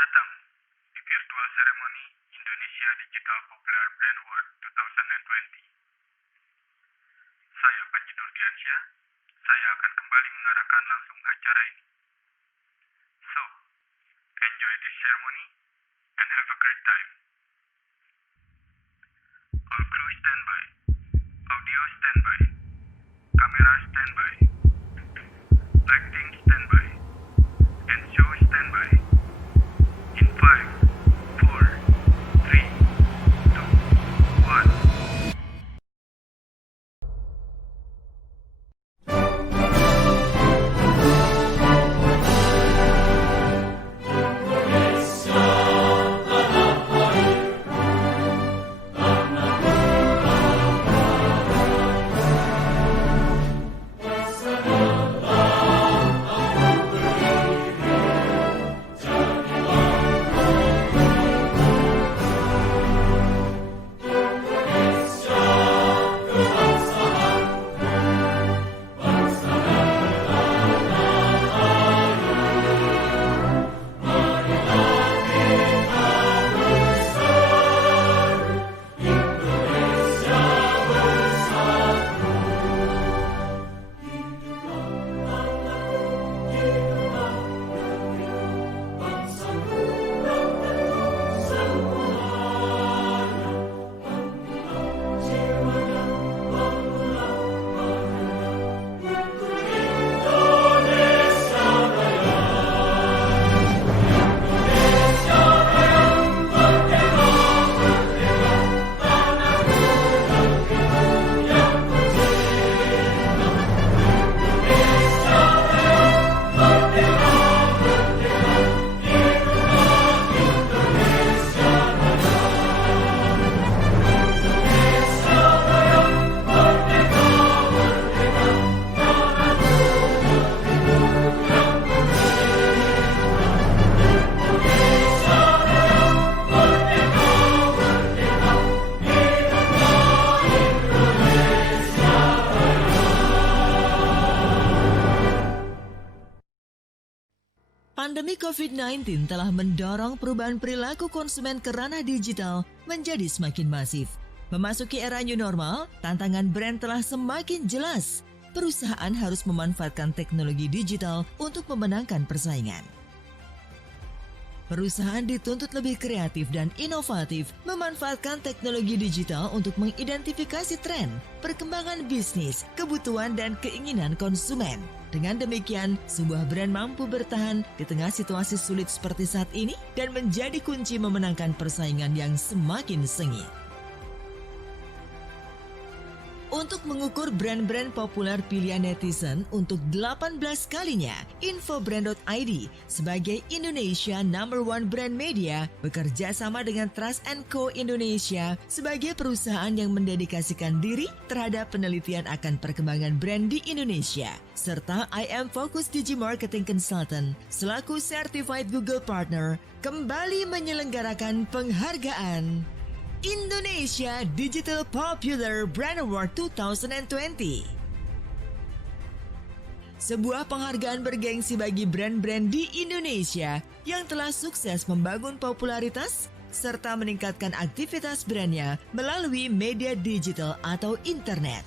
datang di virtual ceremony Indonesia Digital Popular Brand Award 2020. Saya Panji Nurdiansyah, saya akan kembali mengarahkan langsung acara ini. So, enjoy this ceremony and have a great time. All crew standby, audio standby, camera standby, lighting standby, and show standby. In 5, 4, 3, 2, 1. Pandemi COVID-19 telah mendorong perubahan perilaku konsumen ke ranah digital menjadi semakin masif. Memasuki era new normal, tantangan brand telah semakin jelas. Perusahaan harus memanfaatkan teknologi digital untuk memenangkan persaingan. Perusahaan dituntut lebih kreatif dan inovatif, memanfaatkan teknologi digital untuk mengidentifikasi tren, perkembangan bisnis, kebutuhan dan keinginan konsumen. Dengan demikian, sebuah brand mampu bertahan di tengah situasi sulit seperti saat ini dan menjadi kunci memenangkan persaingan yang semakin sengit. Untuk mengukur brand-brand populer pilihan netizen untuk 18 kalinya, Infobrand.id sebagai Indonesia #1 brand media bekerja sama dengan Trust & Co Indonesia sebagai perusahaan yang mendedikasikan diri terhadap penelitian akan perkembangan brand di Indonesia, serta IM Focus Digi Marketing Consultant selaku Certified Google Partner kembali menyelenggarakan penghargaan Indonesia Digital Popular Brand Award 2020. Sebuah penghargaan bergengsi bagi brand-brand di Indonesia yang telah sukses membangun popularitas serta meningkatkan aktivitas brandnya melalui media digital atau internet.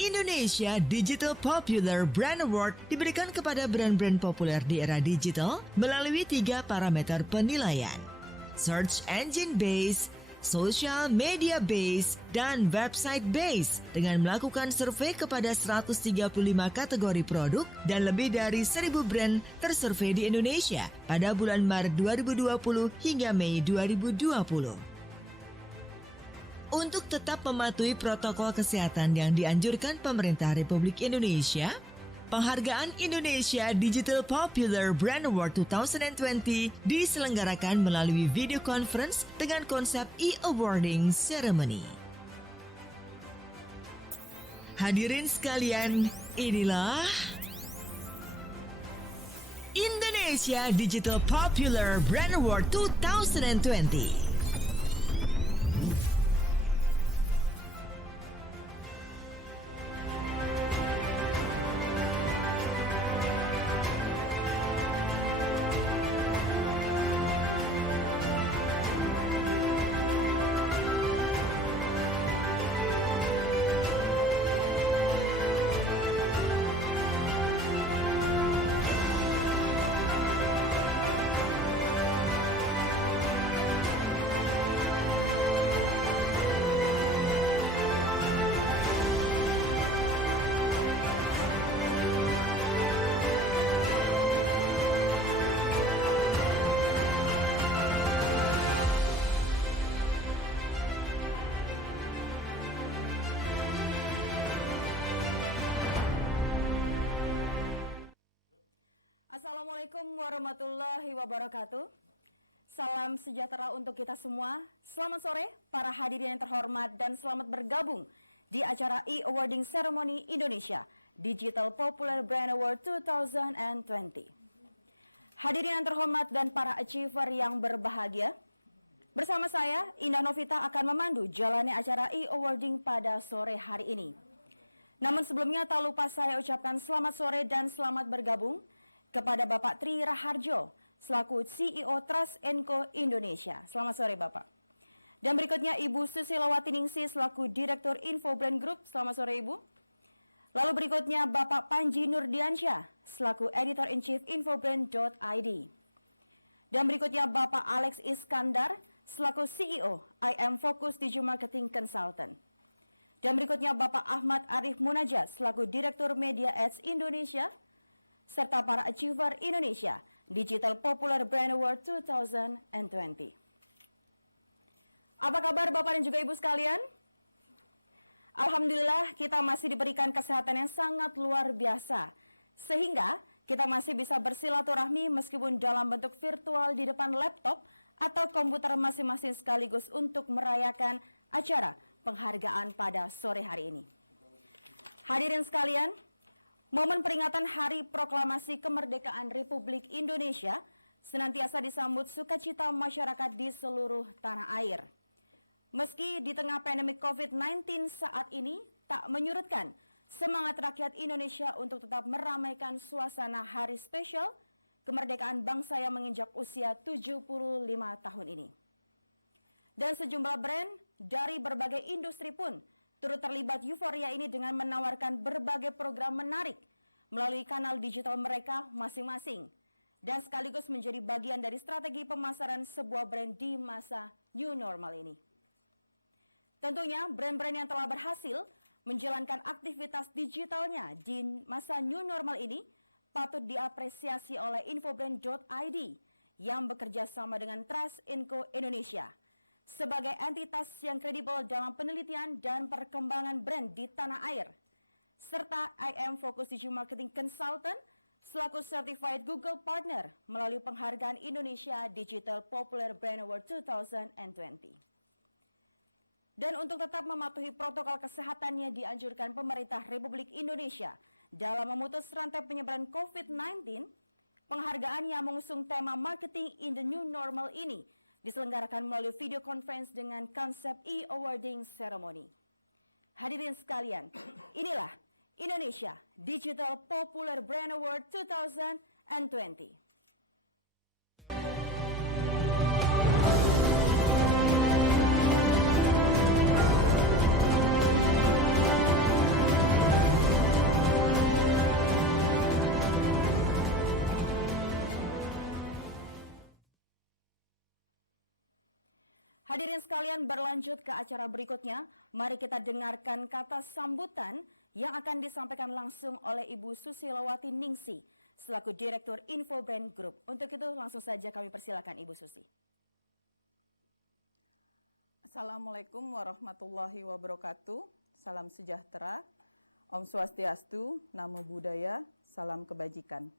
Indonesia Digital Popular Brand Award diberikan kepada brand-brand populer di era digital melalui 3 parameter penilaian: Search Engine Base, Social Media Base, dan Website Base dengan melakukan survei kepada 135 kategori produk dan lebih dari 1.000 brand tersurvei di Indonesia pada bulan Maret 2020 hingga Mei 2020. Untuk tetap mematuhi protokol kesehatan yang dianjurkan pemerintah Republik Indonesia, penghargaan Indonesia Digital Popular Brand Award 2020 diselenggarakan melalui video conference dengan konsep e-awarding ceremony. Hadirin sekalian, inilah Indonesia Digital Popular Brand Award 2020. Assalamualaikum warahmatullahi wabarakatuh. Salam sejahtera untuk kita semua. Selamat sore para hadirin yang terhormat dan selamat bergabung di acara e-awarding ceremony Indonesia Digital Popular Brand Award 2020. Hadirin yang terhormat dan para achiever yang berbahagia, bersama saya Indah Novita akan memandu jalannya acara e-awarding pada sore hari ini. Namun sebelumnya tak lupa saya ucapkan selamat sore dan selamat bergabung kepada Bapak Tri Raharjo selaku CEO Trust Co Indonesia. Selamat sore Bapak. Dan berikutnya Ibu Susilowati Ningsih selaku Direktur Infobrand Group. Selamat sore Ibu. Lalu berikutnya Bapak Panji Nurdiansyah selaku Editor-in-Chief Infobrand.id. Dan berikutnya Bapak Alex Iskandar selaku CEO IM Focus Digital Marketing Consultant. Dan berikutnya Bapak Ahmad Arif Munajat selaku Direktur Media Ads Indonesia, serta para achiever Indonesia Digital Popular Brand Award 2020. Apa kabar Bapak dan juga Ibu sekalian? Alhamdulillah kita masih diberikan kesehatan yang sangat luar biasa, sehingga kita masih bisa bersilaturahmi meskipun dalam bentuk virtual di depan laptop atau komputer masing-masing sekaligus untuk merayakan acara penghargaan pada sore hari ini. Hadirin sekalian, momen peringatan Hari Proklamasi Kemerdekaan Republik Indonesia senantiasa disambut sukacita masyarakat di seluruh tanah air. Meski di tengah pandemi COVID-19 saat ini tak menyurutkan semangat rakyat Indonesia untuk tetap meramaikan suasana hari spesial kemerdekaan bangsa yang menginjak usia 75 tahun ini. Dan sejumlah brand dari berbagai industri pun turut terlibat euforia ini dengan menawarkan berbagai program menarik melalui kanal digital mereka masing-masing dan sekaligus menjadi bagian dari strategi pemasaran sebuah brand di masa new normal ini. Tentunya brand-brand yang telah berhasil menjalankan aktivitas digitalnya di masa new normal ini patut diapresiasi oleh Infobrand.id yang bekerja sama dengan Trust Co Indonesia sebagai entitas yang kredibel dalam penelitian dan perkembangan brand di tanah air, serta IM Focus Digital Marketing Consultant selaku Certified Google Partner melalui penghargaan Indonesia Digital Popular Brand Award 2020. Dan untuk tetap mematuhi protokol kesehatannya dianjurkan pemerintah Republik Indonesia dalam memutus rantai penyebaran COVID-19, penghargaan yang mengusung tema Marketing in the New Normal ini diselenggarakan melalui video conference dengan konsep e-awarding ceremony. Hadirin sekalian, inilah Indonesia Digital Popular Brand Award 2020. Hadirin sekalian, berlanjut ke acara berikutnya, mari kita dengarkan kata sambutan yang akan disampaikan langsung oleh Ibu Susilowati Ningsih selaku Direktur Infobrand Group. Untuk itu langsung saja kami persilakan Ibu Susi. Assalamualaikum warahmatullahi wabarakatuh. Salam sejahtera. Om Swastiastu, Namo Buddhaya, salam kebajikan.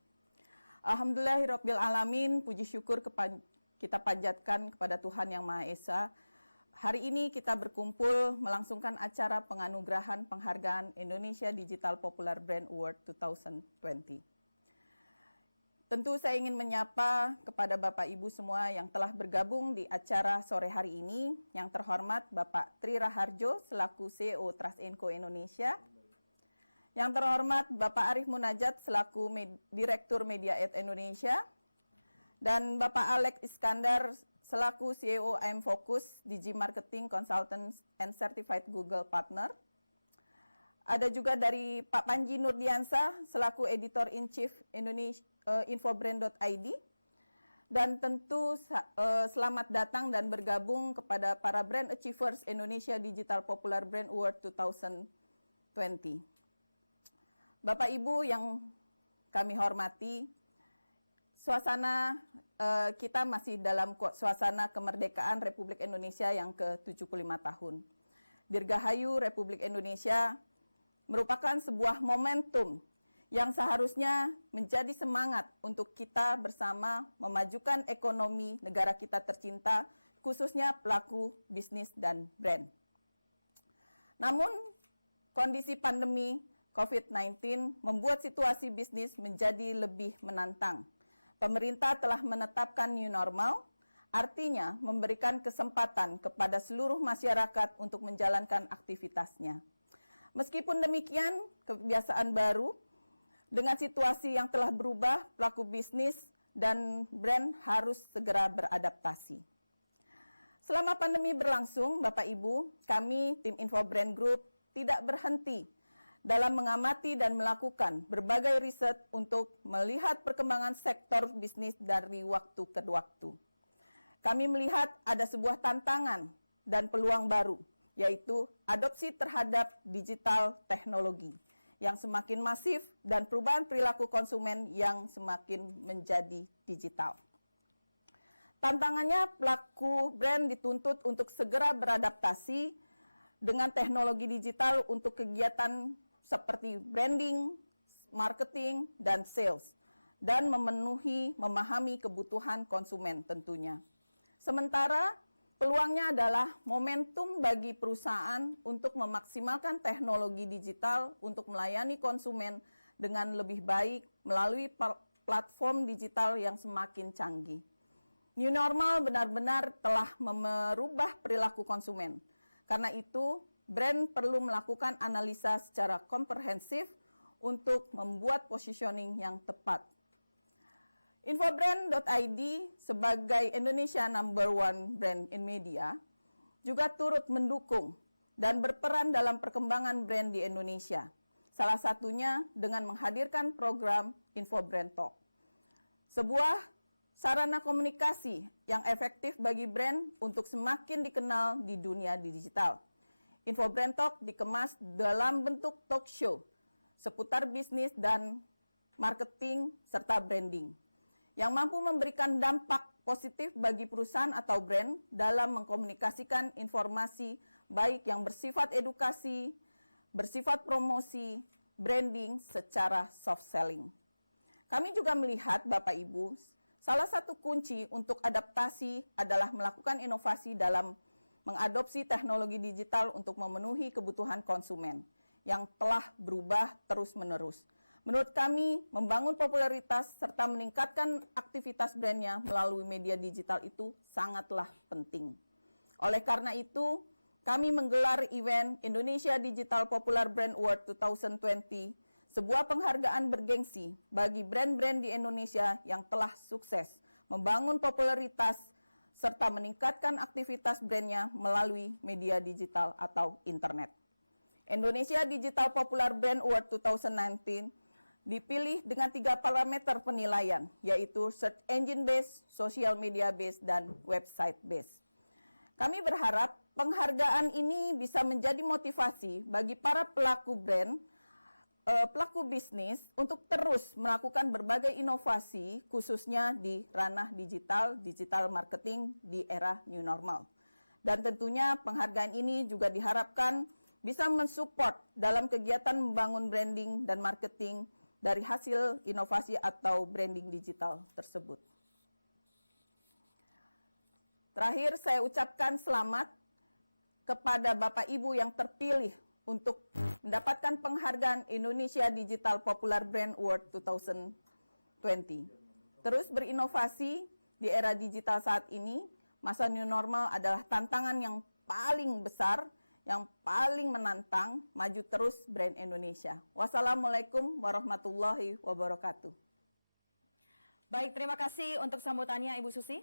Alhamdulillahirabbil alamin, puji syukur kita panjatkan kepada Tuhan Yang Maha Esa. Hari ini kita berkumpul melangsungkan acara penganugerahan penghargaan Indonesia Digital Popular Brand Award 2020. Tentu saya ingin menyapa kepada Bapak Ibu semua yang telah bergabung di acara sore hari ini. Yang terhormat Bapak Tri Raharjo selaku CEO Trust Co Indonesia. Yang terhormat Bapak Arif Munajat selaku Direktur Media Ads Indonesia. Dan Bapak Alex Iskandar selaku CEO IM Focus Digital Marketing Consultant and Certified Google Partner. Ada juga dari Pak Panji Nurdiansyah selaku Editor-in-Chief Infobrand.id. Dan tentu selamat datang dan bergabung kepada para Brand Achievers Indonesia Digital Popular Brand Award 2020. Bapak Ibu yang kami hormati, suasana kita masih dalam suasana kemerdekaan Republik Indonesia yang ke-75 tahun. Dirgahayu Republik Indonesia merupakan sebuah momentum yang seharusnya menjadi semangat untuk kita bersama memajukan ekonomi negara kita tercinta, khususnya pelaku bisnis dan brand. Namun, kondisi pandemi COVID-19 membuat situasi bisnis menjadi lebih menantang. Pemerintah telah menetapkan new normal, artinya memberikan kesempatan kepada seluruh masyarakat untuk menjalankan aktivitasnya. Meskipun demikian, kebiasaan baru dengan situasi yang telah berubah, pelaku bisnis dan brand harus segera beradaptasi. Selama pandemi berlangsung, Bapak Ibu, kami tim Info Brand Group tidak berhenti dalam mengamati dan melakukan berbagai riset untuk melihat perkembangan sektor bisnis dari waktu ke waktu. Kami melihat ada sebuah tantangan dan peluang baru, yaitu adopsi terhadap digital teknologi yang semakin masif dan perubahan perilaku konsumen yang semakin menjadi digital. Tantangannya, pelaku brand dituntut untuk segera beradaptasi dengan teknologi digital untuk kegiatan seperti branding, marketing, dan sales, dan memahami kebutuhan konsumen tentunya. Sementara, peluangnya adalah momentum bagi perusahaan untuk memaksimalkan teknologi digital untuk melayani konsumen dengan lebih baik melalui platform digital yang semakin canggih. New normal benar-benar telah merubah perilaku konsumen. Karena itu, brand perlu melakukan analisa secara komprehensif untuk membuat positioning yang tepat. Infobrand.id sebagai Indonesia #1 brand in media juga turut mendukung dan berperan dalam perkembangan brand di Indonesia. Salah satunya dengan menghadirkan program Infobrand Talk. Sebuah sarana komunikasi yang efektif bagi brand untuk semakin dikenal di dunia digital. Infobrand Talk dikemas dalam bentuk talk show seputar bisnis dan marketing serta branding yang mampu memberikan dampak positif bagi perusahaan atau brand dalam mengkomunikasikan informasi baik yang bersifat edukasi, bersifat promosi, branding secara soft selling. Kami juga melihat, Bapak Ibu, salah satu kunci untuk adaptasi adalah melakukan inovasi dalam mengadopsi teknologi digital untuk memenuhi kebutuhan konsumen yang telah berubah terus-menerus. Menurut kami, membangun popularitas serta meningkatkan aktivitas brandnya melalui media digital itu sangatlah penting. Oleh karena itu, kami menggelar event Indonesia Digital Popular Brand Award 2020, sebuah penghargaan bergengsi bagi brand-brand di Indonesia yang telah sukses membangun popularitas serta meningkatkan aktivitas brandnya melalui media digital atau internet. Indonesia Digital Popular Brand Award 2019 dipilih dengan 3 parameter penilaian, yaitu search engine based, social media based, dan website based. Kami berharap penghargaan ini bisa menjadi motivasi bagi para pelaku brand, pelaku bisnis untuk terus melakukan berbagai inovasi, khususnya di ranah digital marketing di era new normal. Dan tentunya penghargaan ini juga diharapkan bisa mensupport dalam kegiatan membangun branding dan marketing dari hasil inovasi atau branding digital tersebut. Terakhir, saya ucapkan selamat kepada Bapak Ibu yang terpilih untuk mendapatkan penghargaan Indonesia Digital Popular Brand Award 2020. Terus berinovasi di era digital saat ini, masa new normal adalah tantangan yang paling besar, yang paling menantang, maju terus brand Indonesia. Wassalamualaikum warahmatullahi wabarakatuh. Baik, terima kasih untuk sambutannya Ibu Susi.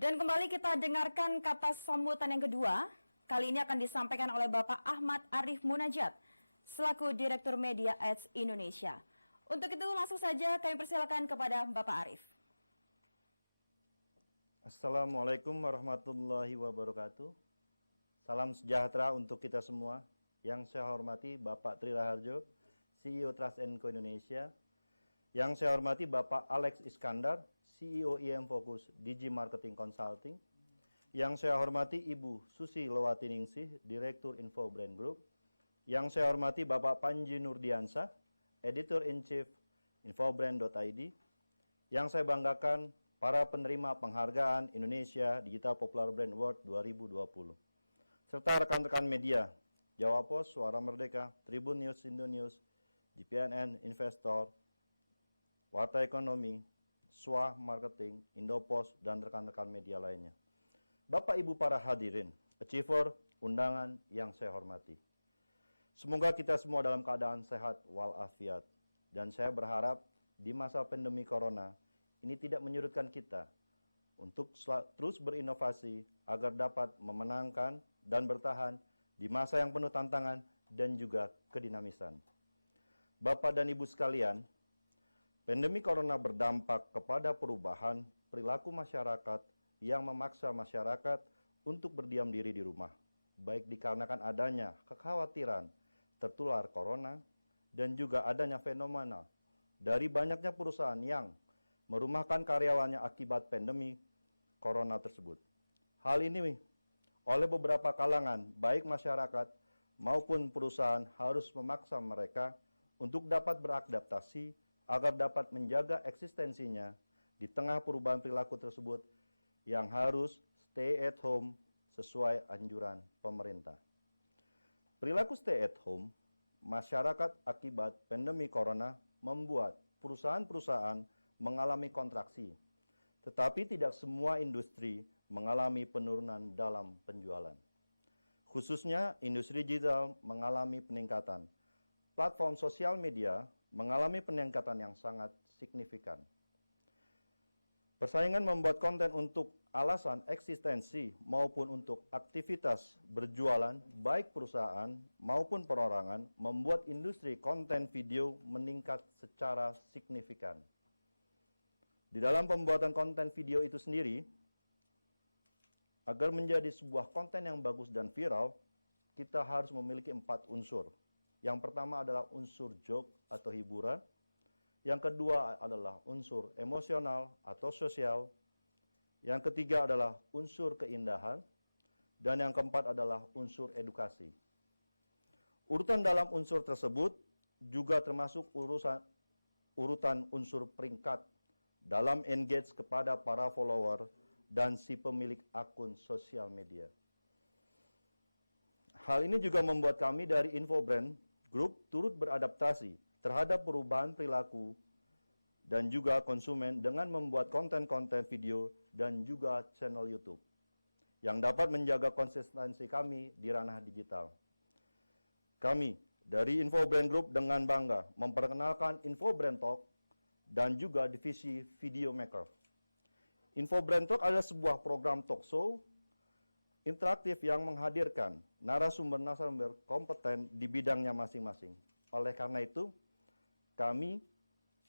Dan kembali kita dengarkan kata sambutan yang kedua. Kali ini akan disampaikan oleh Bapak Ahmad Arif Munajat, selaku Direktur Media Ads Indonesia. Untuk itu langsung saja kami persilakan kepada Bapak Arif. Assalamualaikum warahmatullahi wabarakatuh. Salam sejahtera untuk kita semua. Yang saya hormati Bapak Tri Raharjo, CEO Trust & Co Indonesia. Yang saya hormati Bapak Alex Iskandar, CEO IM Fokus Digi Marketing Consulting. Yang saya hormati Ibu Susi Lowatiningsih, Direktur Info Brand Group. Yang saya hormati Bapak Panji Nurdiansah, Editor-in-Chief Infobrand.id. Yang saya banggakan, para penerima penghargaan Indonesia Digital Popular Brand Award 2020. Serta rekan-rekan media, Jawa Pos, Suara Merdeka, Tribun News, Indonews, GPNN, Investor, Warta Ekonomi, SWA Marketing, Indopos, dan rekan-rekan media lainnya. Bapak Ibu para hadirin, achiever, undangan yang saya hormati. Semoga kita semua dalam keadaan sehat walafiat. Dan saya berharap di masa pandemi corona ini tidak menyurutkan kita untuk terus berinovasi agar dapat memenangkan dan bertahan di masa yang penuh tantangan dan juga kedinamisan. Bapak dan Ibu sekalian, pandemi corona berdampak kepada perubahan perilaku masyarakat yang memaksa masyarakat untuk berdiam diri di rumah, baik dikarenakan adanya kekhawatiran tertular corona dan juga adanya fenomena dari banyaknya perusahaan yang merumahkan karyawannya akibat pandemi corona tersebut. Hal ini oleh beberapa kalangan, baik masyarakat maupun perusahaan harus memaksa mereka untuk dapat beradaptasi agar dapat menjaga eksistensinya di tengah perubahan perilaku tersebut yang harus stay at home sesuai anjuran pemerintah. Perilaku stay at home masyarakat akibat pandemi corona membuat perusahaan-perusahaan mengalami kontraksi, tetapi tidak semua industri mengalami penurunan dalam penjualan. Khususnya industri digital mengalami peningkatan. Platform sosial media mengalami peningkatan yang sangat signifikan. Persaingan membuat konten untuk alasan eksistensi maupun untuk aktivitas berjualan baik perusahaan maupun perorangan membuat industri konten video meningkat secara signifikan. Di dalam pembuatan konten video itu sendiri, agar menjadi sebuah konten yang bagus dan viral, kita harus memiliki 4 unsur. Yang pertama adalah unsur joke atau hiburan. Yang kedua adalah unsur emosional atau sosial. Yang ketiga adalah unsur keindahan. Dan yang keempat adalah unsur edukasi. Urutan dalam unsur tersebut juga termasuk urutan unsur peringkat dalam engage kepada para follower dan si pemilik akun sosial media. Hal ini juga membuat kami dari Infobrand Group turut beradaptasi terhadap perubahan perilaku dan juga konsumen dengan membuat konten-konten video dan juga channel YouTube yang dapat menjaga konsistensi kami di ranah digital. Kami dari Infobrand Group dengan bangga memperkenalkan Infobrand Talk dan juga divisi Video Maker. Infobrand Talk adalah sebuah program talk show interaktif yang menghadirkan narasumber-narasumber kompeten di bidangnya masing-masing. Oleh karena itu, kami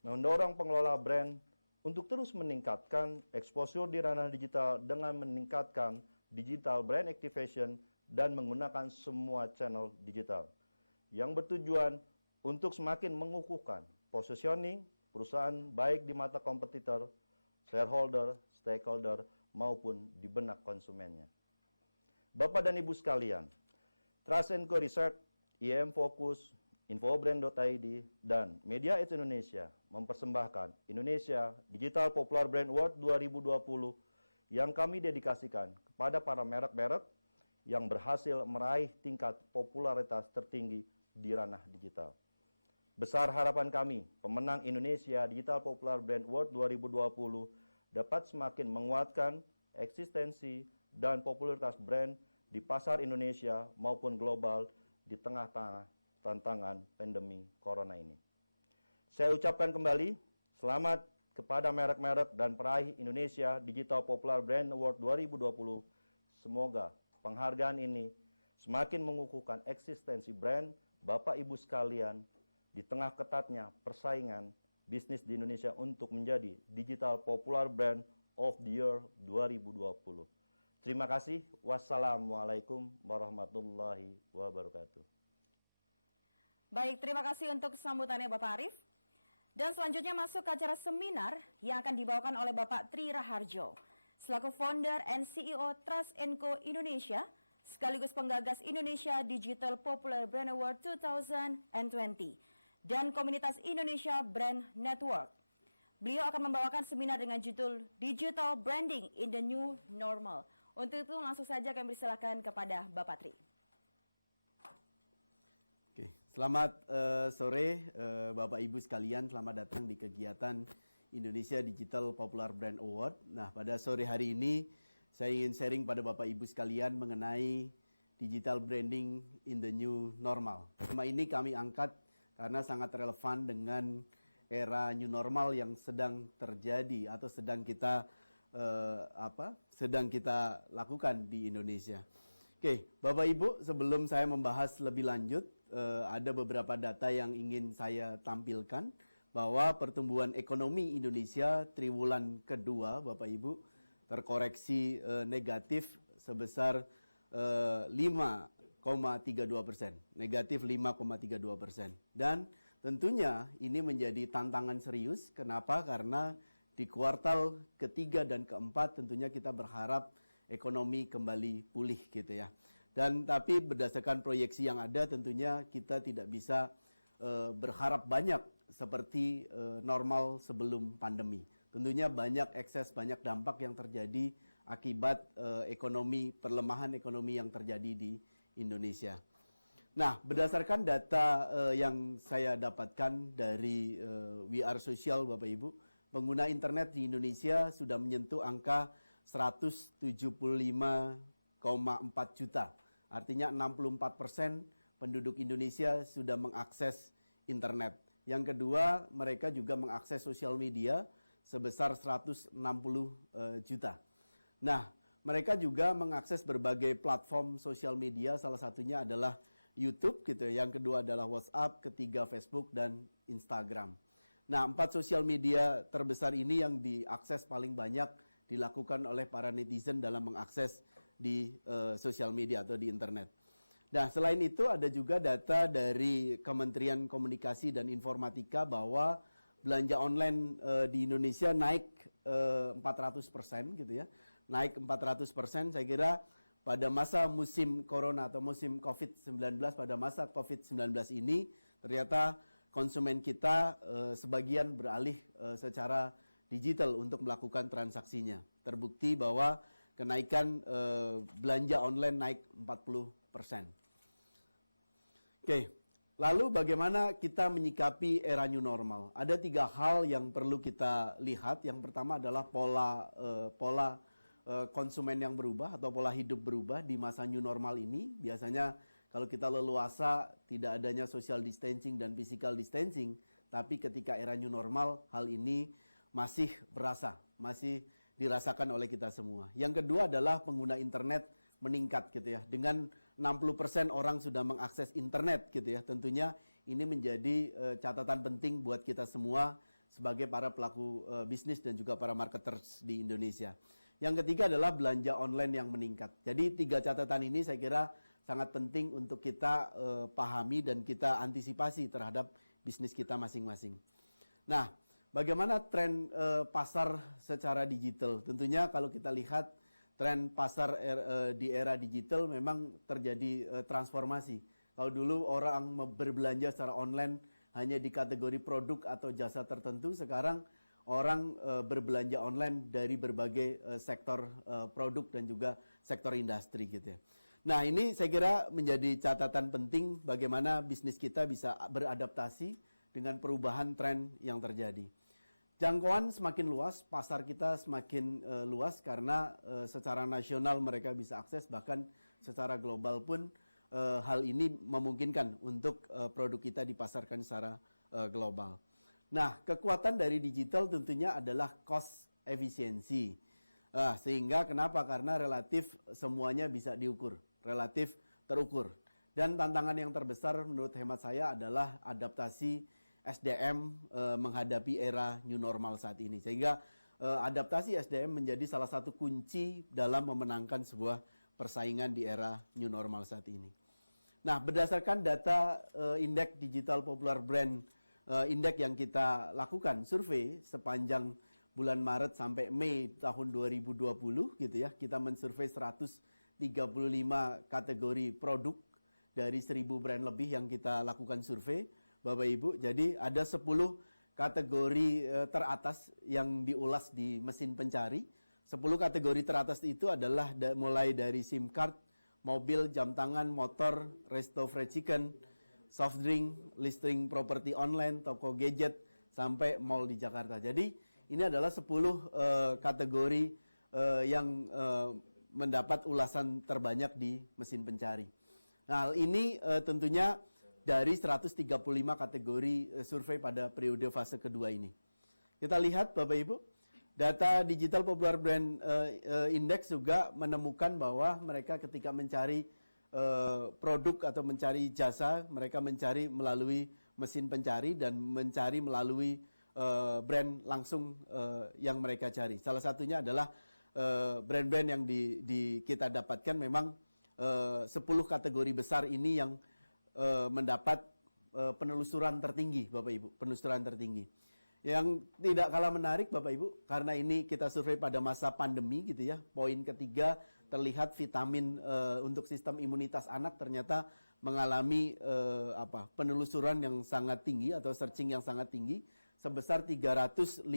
mendorong pengelola brand untuk terus meningkatkan exposure di ranah digital dengan meningkatkan digital brand activation dan menggunakan semua channel digital yang bertujuan untuk semakin mengukuhkan positioning perusahaan baik di mata kompetitor, shareholder, stakeholder, maupun di benak konsumennya. Bapak dan Ibu sekalian, Trust & Co Research, IM Focus, Infobrand.id, dan Media Age Indonesia mempersembahkan Indonesia Digital Popular Brand Award 2020 yang kami dedikasikan kepada para merek-merek yang berhasil meraih tingkat popularitas tertinggi di ranah digital. Besar harapan kami, pemenang Indonesia Digital Popular Brand Award 2020 dapat semakin menguatkan eksistensi dan popularitas brand di pasar Indonesia maupun global di tengah-tengah tantangan pandemi corona ini. Saya ucapkan kembali selamat kepada merek-merek dan peraih Indonesia Digital Popular Brand Award 2020. Semoga penghargaan ini semakin mengukuhkan eksistensi brand Bapak Ibu sekalian di tengah ketatnya persaingan bisnis di Indonesia untuk menjadi Digital Popular Brand of the Year 2020. Terima kasih. Wassalamualaikum warahmatullahi wabarakatuh. Baik, terima kasih untuk sambutannya Bapak Arief. Dan selanjutnya masuk ke acara seminar yang akan dibawakan oleh Bapak Tri Raharjo, selaku founder and CEO Trust & Co Indonesia, sekaligus penggagas Indonesia Digital Popular Brand Award 2020. dan komunitas Indonesia Brand Network. Beliau akan membawakan seminar dengan judul Digital Branding in the New Normal. Untuk itu langsung saja kami persilakan kepada Bapak Tri. Oke, selamat sore Bapak Ibu sekalian, selamat datang di kegiatan Indonesia Digital Popular Brand Award. Nah, pada sore hari ini saya ingin sharing pada Bapak Ibu sekalian mengenai digital branding in the new normal. Tema ini kami angkat karena sangat relevan dengan era new normal yang sedang terjadi atau sedang kita lakukan di Indonesia. Oke, Bapak Ibu, sebelum saya membahas lebih lanjut, ada beberapa data yang ingin saya tampilkan bahwa pertumbuhan ekonomi Indonesia triwulan kedua, Bapak Ibu, terkoreksi negatif sebesar 5,32%, negatif 5,32%. Dan tentunya ini menjadi tantangan serius. Kenapa? Karena di kuartal ketiga dan keempat tentunya kita berharap ekonomi kembali pulih gitu ya. Dan tapi berdasarkan proyeksi yang ada tentunya kita tidak bisa berharap banyak seperti normal sebelum pandemi. Tentunya banyak ekses, banyak dampak yang terjadi akibat pelemahan ekonomi yang terjadi di Indonesia. Nah, berdasarkan data yang saya dapatkan dari We Are Social, Bapak Ibu, pengguna internet di Indonesia sudah menyentuh angka 175,4 juta. Artinya 64% penduduk Indonesia sudah mengakses internet. Yang kedua, mereka juga mengakses sosial media sebesar 160 juta. Nah, mereka juga mengakses berbagai platform sosial media, salah satunya adalah YouTube gitu. Yang kedua adalah WhatsApp, ketiga Facebook dan Instagram. Nah, 4 sosial media terbesar ini yang diakses paling banyak dilakukan oleh para netizen dalam mengakses di sosial media atau di internet. Nah, selain itu ada juga data dari Kementerian Komunikasi dan Informatika bahwa belanja online di Indonesia naik 400% gitu ya. Naik 400%, saya kira pada masa musim corona atau musim COVID-19, pada masa COVID-19 ini ternyata konsumen kita sebagian beralih secara digital untuk melakukan transaksinya. Terbukti bahwa kenaikan belanja online naik 40%. Oke, lalu bagaimana kita menyikapi era new normal? Ada 3 hal yang perlu kita lihat. Yang pertama adalah pola konsumen yang berubah atau pola hidup berubah di masa new normal ini. Biasanya kalau kita leluasa tidak adanya social distancing dan physical distancing, tapi ketika era new normal hal ini masih masih dirasakan oleh kita semua. Yang kedua adalah pengguna internet meningkat gitu ya. Dengan 60% orang sudah mengakses internet gitu ya. Tentunya ini menjadi catatan penting buat kita semua sebagai para pelaku bisnis dan juga para marketers di Indonesia. Yang ketiga adalah belanja online yang meningkat. Jadi 3 catatan ini saya kira sangat penting untuk kita pahami dan kita antisipasi terhadap bisnis kita masing-masing. Nah, bagaimana tren pasar secara digital? Tentunya kalau kita lihat tren pasar di era digital memang terjadi transformasi. Kalau dulu orang berbelanja secara online hanya di kategori produk atau jasa tertentu, sekarang orang berbelanja online dari berbagai sektor produk dan juga sektor industri gitu ya. Nah, ini saya kira menjadi catatan penting bagaimana bisnis kita bisa beradaptasi dengan perubahan tren yang terjadi. Jangkauan semakin luas, pasar kita semakin luas karena secara nasional mereka bisa akses, bahkan secara global pun hal ini memungkinkan untuk produk kita dipasarkan secara global. Nah, kekuatan dari digital tentunya adalah cost efisiensi. Sehingga kenapa? Karena relatif semuanya bisa diukur, relatif terukur. Dan tantangan yang terbesar menurut hemat saya adalah adaptasi SDM menghadapi era new normal saat ini. Sehingga adaptasi SDM menjadi salah satu kunci dalam memenangkan sebuah persaingan di era new normal saat ini. Nah, berdasarkan data Indeks Digital Popular Brand Index yang kita lakukan, survei sepanjang bulan Maret sampai Mei tahun 2020 gitu ya, kita mensurvei 135 kategori produk dari 1000 brand lebih yang kita lakukan survei. Bapak Ibu. Jadi ada 10 kategori teratas yang diulas di mesin pencari. 10 kategori teratas itu adalah mulai dari SIM card, mobil, jam tangan, motor, resto fried chicken, soft drink, listing properti online, toko gadget, sampai mall di Jakarta. Jadi ini adalah 10 kategori yang mendapat ulasan terbanyak di mesin pencari. Nah, hal ini tentunya dari 135 kategori survei pada periode fase kedua ini. Kita lihat Bapak Ibu, data Digital Popular Brand Index juga menemukan bahwa mereka ketika mencari produk atau mencari jasa, mereka mencari melalui mesin pencari dan mencari melalui brand langsung yang mereka cari. Salah satunya adalah brand-brand yang kita dapatkan memang 10 kategori besar ini yang mendapat penelusuran tertinggi, Bapak Ibu, penelusuran tertinggi. Yang tidak kalah menarik Bapak Ibu, karena ini kita survei pada masa pandemi gitu ya. Poin ketiga, terlihat vitamin untuk sistem imunitas anak ternyata mengalami penelusuran yang sangat tinggi atau searching yang sangat tinggi sebesar 352.970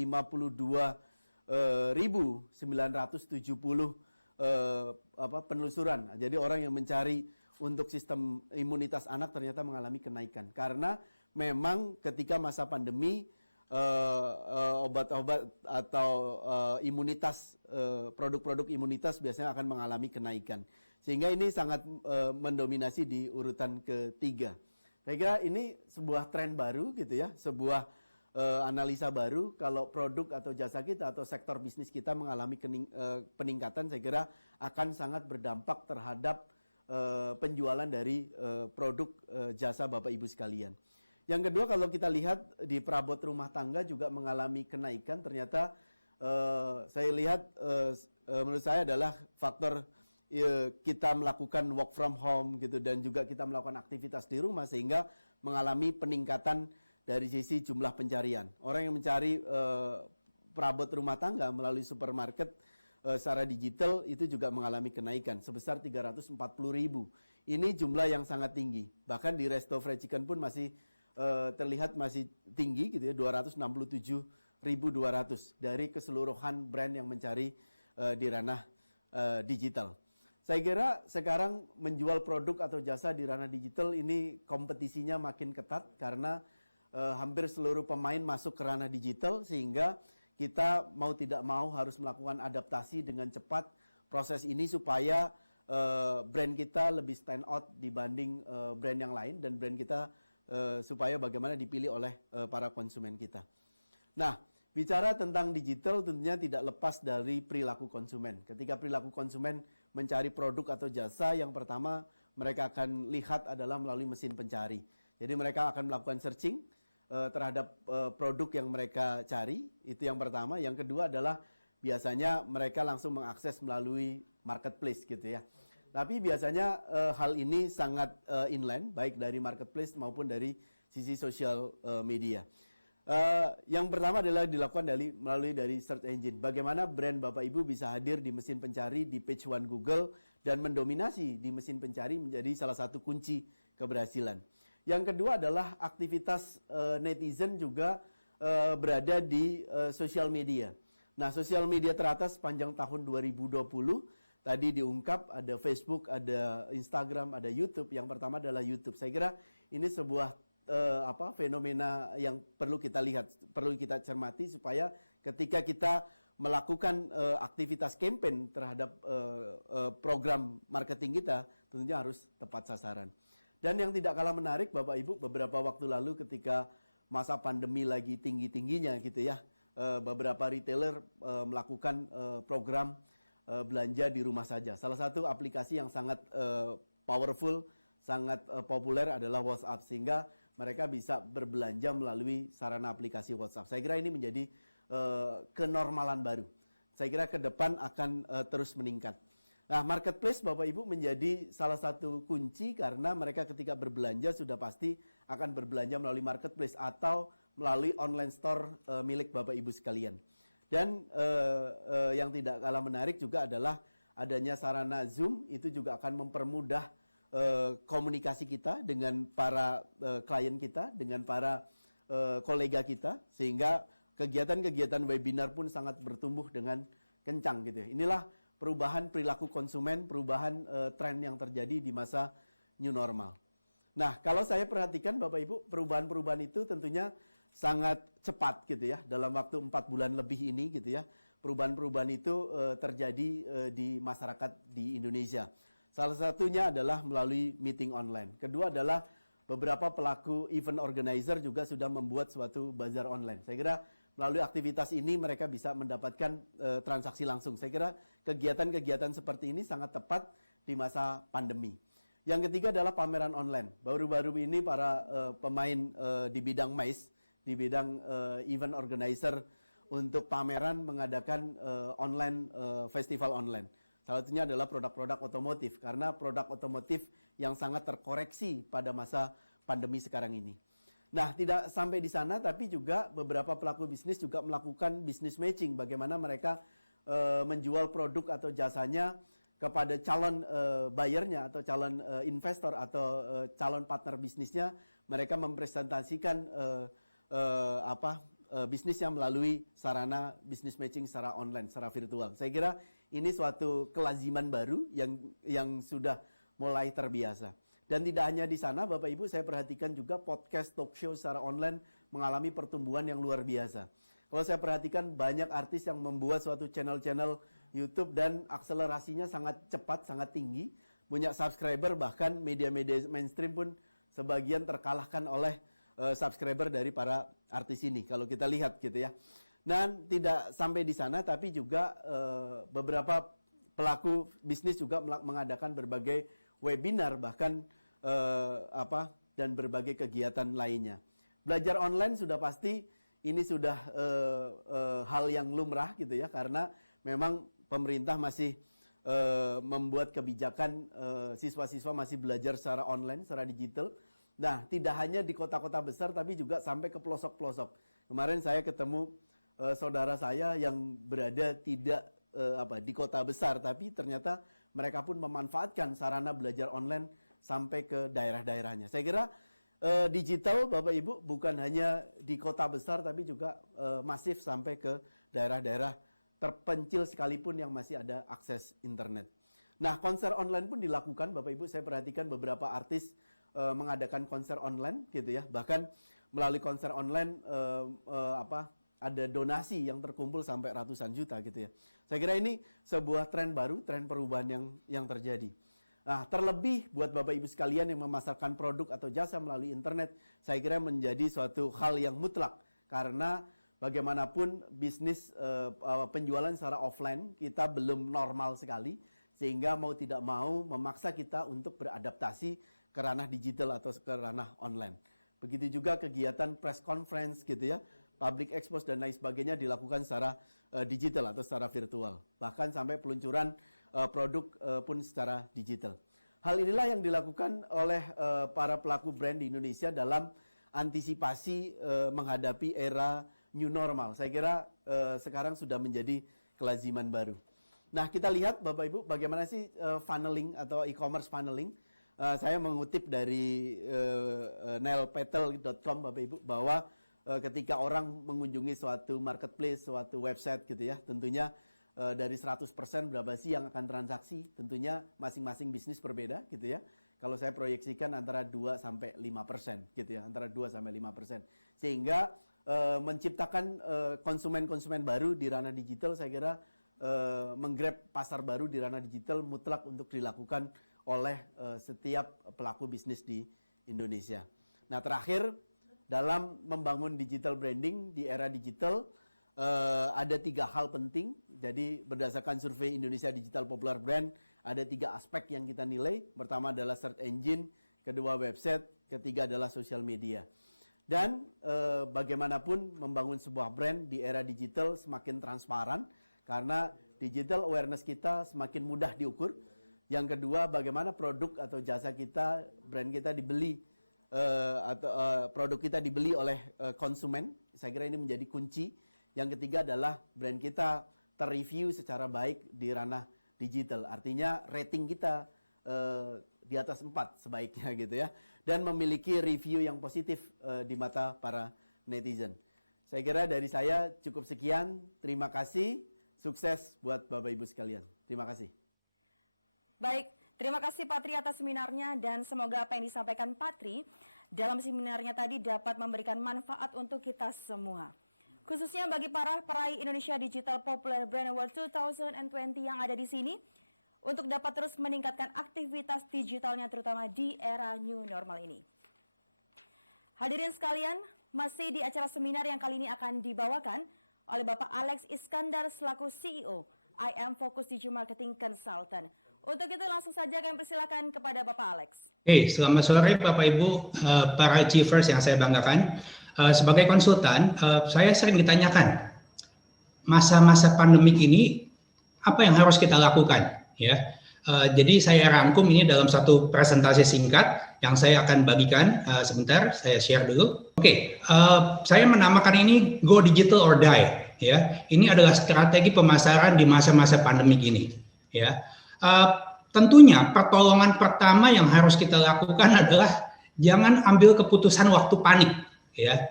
penelusuran. Jadi orang yang mencari untuk sistem imunitas anak ternyata mengalami kenaikan karena memang ketika masa pandemi obat-obat atau imunitas, produk-produk imunitas biasanya akan mengalami kenaikan. Sehingga ini sangat mendominasi di urutan ketiga. Saya kira ini sebuah tren baru gitu ya, sebuah analisa baru kalau produk atau jasa kita atau sektor bisnis kita mengalami peningkatan, saya kira akan sangat berdampak terhadap penjualan dari produk jasa Bapak Ibu sekalian. Yang kedua, kalau kita lihat di perabot rumah tangga juga mengalami kenaikan, ternyata saya lihat menurut saya adalah faktor kita melakukan work from home gitu dan juga kita melakukan aktivitas di rumah sehingga mengalami peningkatan dari sisi jumlah pencarian. Orang yang mencari perabot rumah tangga melalui supermarket secara digital itu juga mengalami kenaikan sebesar 340.000. Ini jumlah yang sangat tinggi. Bahkan di resto fried chicken pun masih terlihat masih tinggi gitu ya, 267.200 dari keseluruhan brand yang mencari di ranah digital. Saya kira sekarang menjual produk atau jasa di ranah digital ini kompetisinya makin ketat karena hampir seluruh pemain masuk ke ranah digital sehingga kita mau tidak mau harus melakukan adaptasi dengan cepat proses ini supaya brand kita lebih stand out dibanding brand yang lain dan brand kita supaya bagaimana dipilih oleh para konsumen kita. Nah, bicara tentang digital tentunya tidak lepas dari perilaku konsumen. Ketika perilaku konsumen mencari produk atau jasa, yang pertama mereka akan lihat adalah melalui mesin pencari. Jadi mereka akan melakukan searching terhadap produk yang mereka cari, itu yang pertama. Yang kedua adalah biasanya mereka langsung mengakses melalui marketplace gitu ya. Tapi biasanya hal ini sangat inline, baik dari marketplace maupun dari sisi sosial media. Yang pertama adalah dilakukan melalui dari search engine. Bagaimana brand Bapak Ibu bisa hadir di mesin pencari di page one Google dan mendominasi di mesin pencari menjadi salah satu kunci keberhasilan. Yang kedua adalah aktivitas netizen juga berada di sosial media. Nah, sosial media teratas sepanjang tahun 2020 tadi diungkap ada Facebook, ada Instagram, ada YouTube. Yang pertama adalah YouTube. Saya kira ini sebuah fenomena yang perlu kita lihat, perlu kita cermati supaya ketika kita melakukan aktivitas campaign terhadap program marketing kita tentunya harus tepat sasaran. Dan yang tidak kalah menarik Bapak Ibu, beberapa waktu lalu ketika masa pandemi lagi tinggi-tingginya gitu ya, beberapa retailer melakukan program belanja di rumah saja. Salah satu aplikasi yang sangat powerful, sangat populer adalah WhatsApp, sehingga mereka bisa berbelanja melalui sarana aplikasi WhatsApp. Saya kira ini menjadi kenormalan baru. Saya kira ke depan akan terus meningkat. Nah, marketplace Bapak Ibu menjadi salah satu kunci karena mereka ketika berbelanja sudah pasti akan berbelanja melalui marketplace atau melalui online store milik Bapak Ibu sekalian. Dan yang tidak kalah menarik juga adalah adanya sarana Zoom, itu juga akan mempermudah komunikasi kita dengan para klien kita, dengan para kolega kita, sehingga kegiatan-kegiatan webinar pun sangat bertumbuh dengan kencang gitu ya. Inilah perubahan perilaku konsumen, perubahan tren yang terjadi di masa new normal. Nah, kalau saya perhatikan Bapak Ibu, perubahan-perubahan itu tentunya sangat cepat gitu ya. Dalam waktu 4 bulan lebih ini gitu ya. Perubahan-perubahan itu terjadi di masyarakat di Indonesia. Salah satunya adalah melalui meeting online. Kedua adalah beberapa pelaku event organizer juga sudah membuat suatu bazar online. Saya kira melalui aktivitas ini mereka bisa mendapatkan transaksi langsung. Saya kira kegiatan-kegiatan seperti ini sangat tepat di masa pandemi. Yang ketiga adalah pameran online. Baru-baru ini para pemain di bidang MICE, di bidang event organizer untuk pameran mengadakan online festival online. Salah satunya adalah produk-produk otomotif, karena produk otomotif yang sangat terkoreksi pada masa pandemi sekarang ini. Nah, tidak sampai di sana, tapi juga beberapa pelaku bisnis juga melakukan business matching, bagaimana mereka menjual produk atau jasanya kepada calon buyernya atau calon investor atau calon partner bisnisnya. Mereka mempresentasikan bisnisnya melalui sarana business matching secara online, secara virtual. Saya kira ini suatu kelaziman baru yang sudah mulai terbiasa. Dan tidak hanya di sana, Bapak Ibu, saya perhatikan juga podcast talk show secara online mengalami pertumbuhan yang luar biasa. Kalau saya perhatikan banyak artis yang membuat suatu channel-channel YouTube dan akselerasinya sangat cepat, sangat tinggi. Punya subscriber, bahkan media-media mainstream pun sebagian terkalahkan oleh subscriber dari para artis ini. Kalau kita lihat gitu ya. Dan tidak sampai di sana, tapi juga beberapa pelaku bisnis juga mengadakan berbagai webinar, bahkan dan berbagai kegiatan lainnya. Belajar online sudah pasti ini sudah hal yang lumrah gitu ya, karena memang pemerintah masih membuat kebijakan siswa-siswa masih belajar secara online, secara digital. Nah, tidak hanya di kota-kota besar, tapi juga sampai ke pelosok-pelosok. Kemarin saya ketemu saudara saya yang berada tidak di kota besar, tapi ternyata mereka pun memanfaatkan sarana belajar online sampai ke daerah-daerahnya. Saya kira digital, Bapak Ibu, bukan hanya di kota besar, tapi juga masif sampai ke daerah-daerah terpencil sekalipun yang masih ada akses internet. Nah, konser online pun dilakukan, Bapak Ibu. Saya perhatikan beberapa artis mengadakan konser online, gitu ya. Bahkan melalui konser online ada donasi yang terkumpul sampai ratusan juta gitu ya. Saya kira ini sebuah tren baru, tren perubahan yang terjadi. Nah, terlebih buat Bapak Ibu sekalian yang memasarkan produk atau jasa melalui internet, saya kira menjadi suatu hal yang mutlak. Karena bagaimanapun bisnis penjualan secara offline kita belum normal sekali, sehingga mau tidak mau memaksa kita untuk beradaptasi ke ranah digital atau ke ranah online. Begitu juga kegiatan press conference gitu ya, public expose dan lain sebagainya dilakukan secara digital atau secara virtual. Bahkan sampai peluncuran produk pun secara digital. Hal inilah yang dilakukan oleh para pelaku brand di Indonesia dalam antisipasi menghadapi era new normal. Saya kira sekarang sudah menjadi kelaziman baru. Nah, kita lihat Bapak Ibu bagaimana sih funneling atau e-commerce funneling. Saya mengutip dari neilpatel.com Bapak Ibu, bahwa ketika orang mengunjungi suatu marketplace, suatu website gitu ya, tentunya dari 100% berapa sih yang akan transaksi? Tentunya masing-masing bisnis berbeda gitu ya. Kalau saya proyeksikan antara 2-5% gitu ya, antara 2-5%. Sehingga menciptakan konsumen-konsumen baru di ranah digital, saya kira menggrab pasar baru di ranah digital mutlak untuk dilakukan oleh setiap pelaku bisnis di Indonesia. Nah, terakhir, dalam membangun digital branding di era digital, ada 3 hal penting. Jadi berdasarkan survei Indonesia Digital Popular Brand, ada 3 aspek yang kita nilai. Pertama adalah search engine, kedua website, ketiga adalah social media. Dan bagaimanapun membangun sebuah brand di era digital semakin transparan, karena digital awareness kita semakin mudah diukur. Yang kedua, bagaimana produk atau jasa kita, brand kita dibeli produk kita dibeli oleh konsumen. Saya kira ini menjadi kunci. Yang ketiga adalah brand kita terreview secara baik di ranah digital. Artinya rating kita di atas 4 sebaiknya gitu ya. Dan memiliki review yang positif di mata para netizen. Saya kira dari saya cukup sekian. Terima kasih. Sukses buat Bapak Ibu sekalian. Terima kasih. Baik, terima kasih Pak Tri atas seminarnya dan semoga apa yang disampaikan Pak Tri dalam seminarnya tadi dapat memberikan manfaat untuk kita semua. Khususnya bagi para peraih Indonesia Digital Popular Brand Award 2020 yang ada di sini untuk dapat terus meningkatkan aktivitas digitalnya terutama di era new normal ini. Hadirin sekalian, masih di acara seminar yang kali ini akan dibawakan oleh Bapak Alex Iskandar selaku CEO I Am Focus Digital Marketing Consultant. Untuk itu langsung saja kami persilakan kepada Bapak Alex. Selamat sore Bapak Ibu, para achievers yang saya banggakan. Sebagai konsultan, saya sering ditanyakan, masa-masa pandemik ini apa yang harus kita lakukan? Ya, jadi saya rangkum ini dalam satu presentasi singkat yang saya akan bagikan sebentar. Saya share dulu. Saya menamakan ini Go Digital or Die. Ya, ini adalah strategi pemasaran di masa-masa pandemik ini. Ya, tentunya pertolongan pertama yang harus kita lakukan adalah jangan ambil keputusan waktu panik. Ya,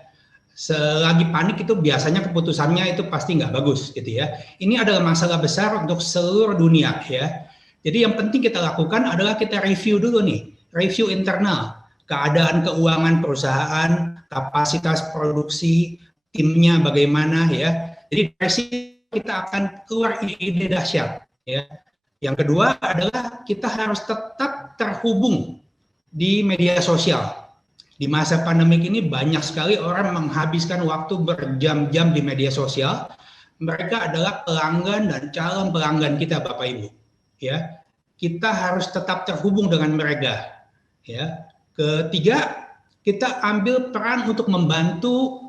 selagi panik itu biasanya keputusannya itu pasti nggak bagus gitu ya. Ini adalah masalah besar untuk seluruh dunia ya. Jadi yang penting kita lakukan adalah kita review dulu nih, review internal, keadaan keuangan perusahaan, kapasitas produksi, timnya bagaimana ya. Jadi dari sini kita akan keluar ide-ide dahsyat ya. Yang kedua adalah kita harus tetap terhubung di media sosial. Di masa pandemik ini banyak sekali orang menghabiskan waktu berjam-jam di media sosial. Mereka adalah pelanggan dan calon pelanggan kita, Bapak Ibu. Ya, kita harus tetap terhubung dengan mereka. Ya, ketiga, kita ambil peran untuk membantu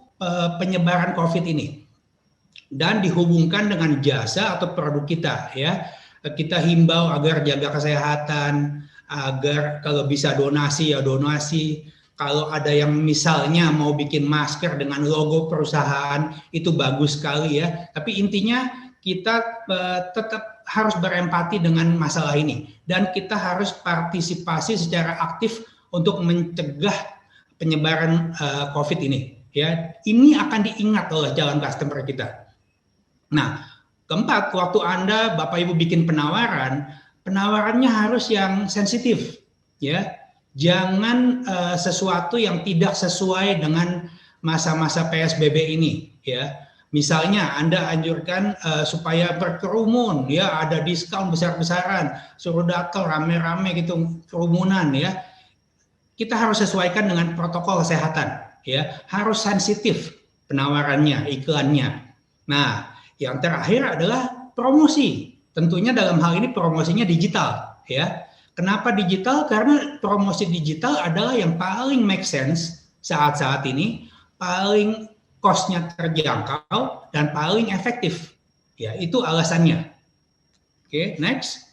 penyebaran COVID ini dan dihubungkan dengan jasa atau produk kita. Ya, kita himbau agar jaga kesehatan, agar kalau bisa donasi ya donasi. Kalau ada yang misalnya mau bikin masker dengan logo perusahaan, itu bagus sekali ya. Tapi intinya kita tetap harus berempati dengan masalah ini. Dan kita harus partisipasi secara aktif untuk mencegah penyebaran COVID ini. Ya, ini akan diingat oleh calon customer kita. Nah, keempat, waktu Anda, Bapak Ibu bikin penawarannya harus yang sensitif. Ya. Jangan sesuatu yang tidak sesuai dengan masa-masa PSBB ini, ya. Misalnya Anda anjurkan supaya berkerumun, ya, ada diskon besar-besaran, suruh datang rame-rame gitu, kerumunan, ya. Kita harus sesuaikan dengan protokol kesehatan, ya. Harus sensitif penawarannya, iklannya. Nah, yang terakhir adalah promosi. Tentunya dalam hal ini promosinya digital, ya. Kenapa digital? Karena promosi digital adalah yang paling make sense saat-saat ini, paling cost-nya terjangkau, dan paling efektif. Ya, itu alasannya. Oke, next.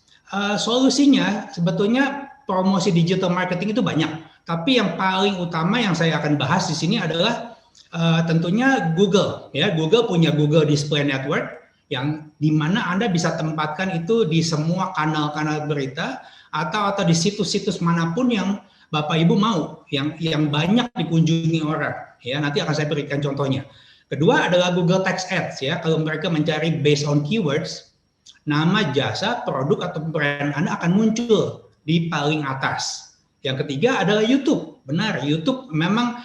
Solusinya sebetulnya promosi digital marketing itu banyak. Tapi yang paling utama yang saya akan bahas di sini adalah tentunya Google. Ya, Google punya Google Display Network yang di mana Anda bisa tempatkan itu di semua kanal-kanal berita atau di situs-situs manapun yang Bapak Ibu mau, yang banyak dikunjungi orang. Ya, nanti akan saya berikan contohnya. Kedua adalah Google Text Ads ya. Kalau mereka mencari based on keywords, nama, jasa, produk atau brand Anda akan muncul di paling atas. Yang ketiga adalah YouTube. Benar, YouTube memang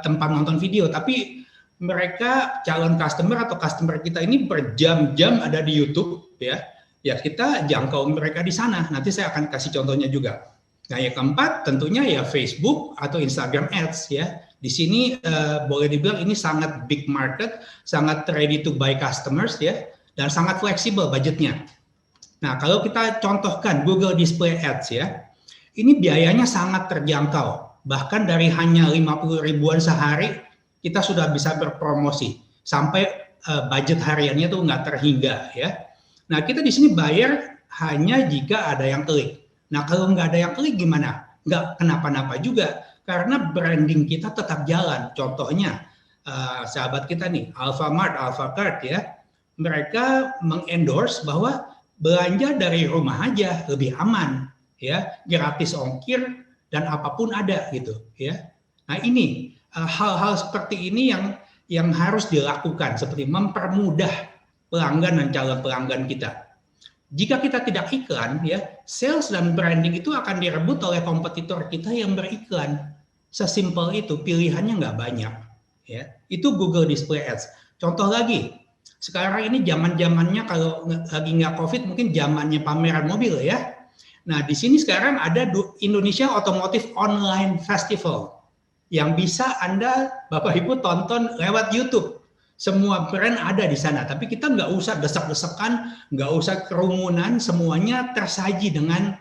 tempat nonton video, tapi mereka calon customer atau customer kita ini berjam-jam ada di YouTube ya. Ya, kita jangkau mereka di sana. Nanti saya akan kasih contohnya juga. Nah, yang keempat tentunya ya Facebook atau Instagram Ads ya. Di sini boleh dibilang ini sangat big market, sangat ready to buy customers ya, dan sangat fleksibel budgetnya. Nah, kalau kita contohkan Google Display Ads ya, ini biayanya sangat terjangkau. Bahkan dari hanya 50 ribuan sehari, kita sudah bisa berpromosi. Sampai budget hariannya tuh nggak terhingga ya. Nah, kita di sini bayar hanya jika ada yang klik. Nah, kalau nggak ada yang klik gimana? Nggak kenapa-napa juga, karena branding kita tetap jalan. Contohnya, sahabat kita nih, Alfamart, Alfacart ya, mereka mengendorse bahwa belanja dari rumah aja lebih aman. ya, gratis ongkir dan apapun ada gitu, ya. Nah ini hal-hal seperti ini yang harus dilakukan, seperti mempermudah pelanggan dan calon pelanggan kita. Jika kita tidak iklan, ya, sales dan branding itu akan direbut oleh kompetitor kita yang beriklan. Sesimpel itu, pilihannya nggak banyak. Ya, itu Google Display Ads. Contoh lagi, sekarang ini zaman-zamannya kalau lagi nggak COVID, mungkin zamannya pameran mobil ya. Nah, di sini sekarang ada Indonesia Automotive Online Festival yang bisa Anda, Bapak Ibu, tonton lewat YouTube. Semua brand ada di sana, tapi kita nggak usah desak-desakan, nggak usah kerumunan, semuanya tersaji dengan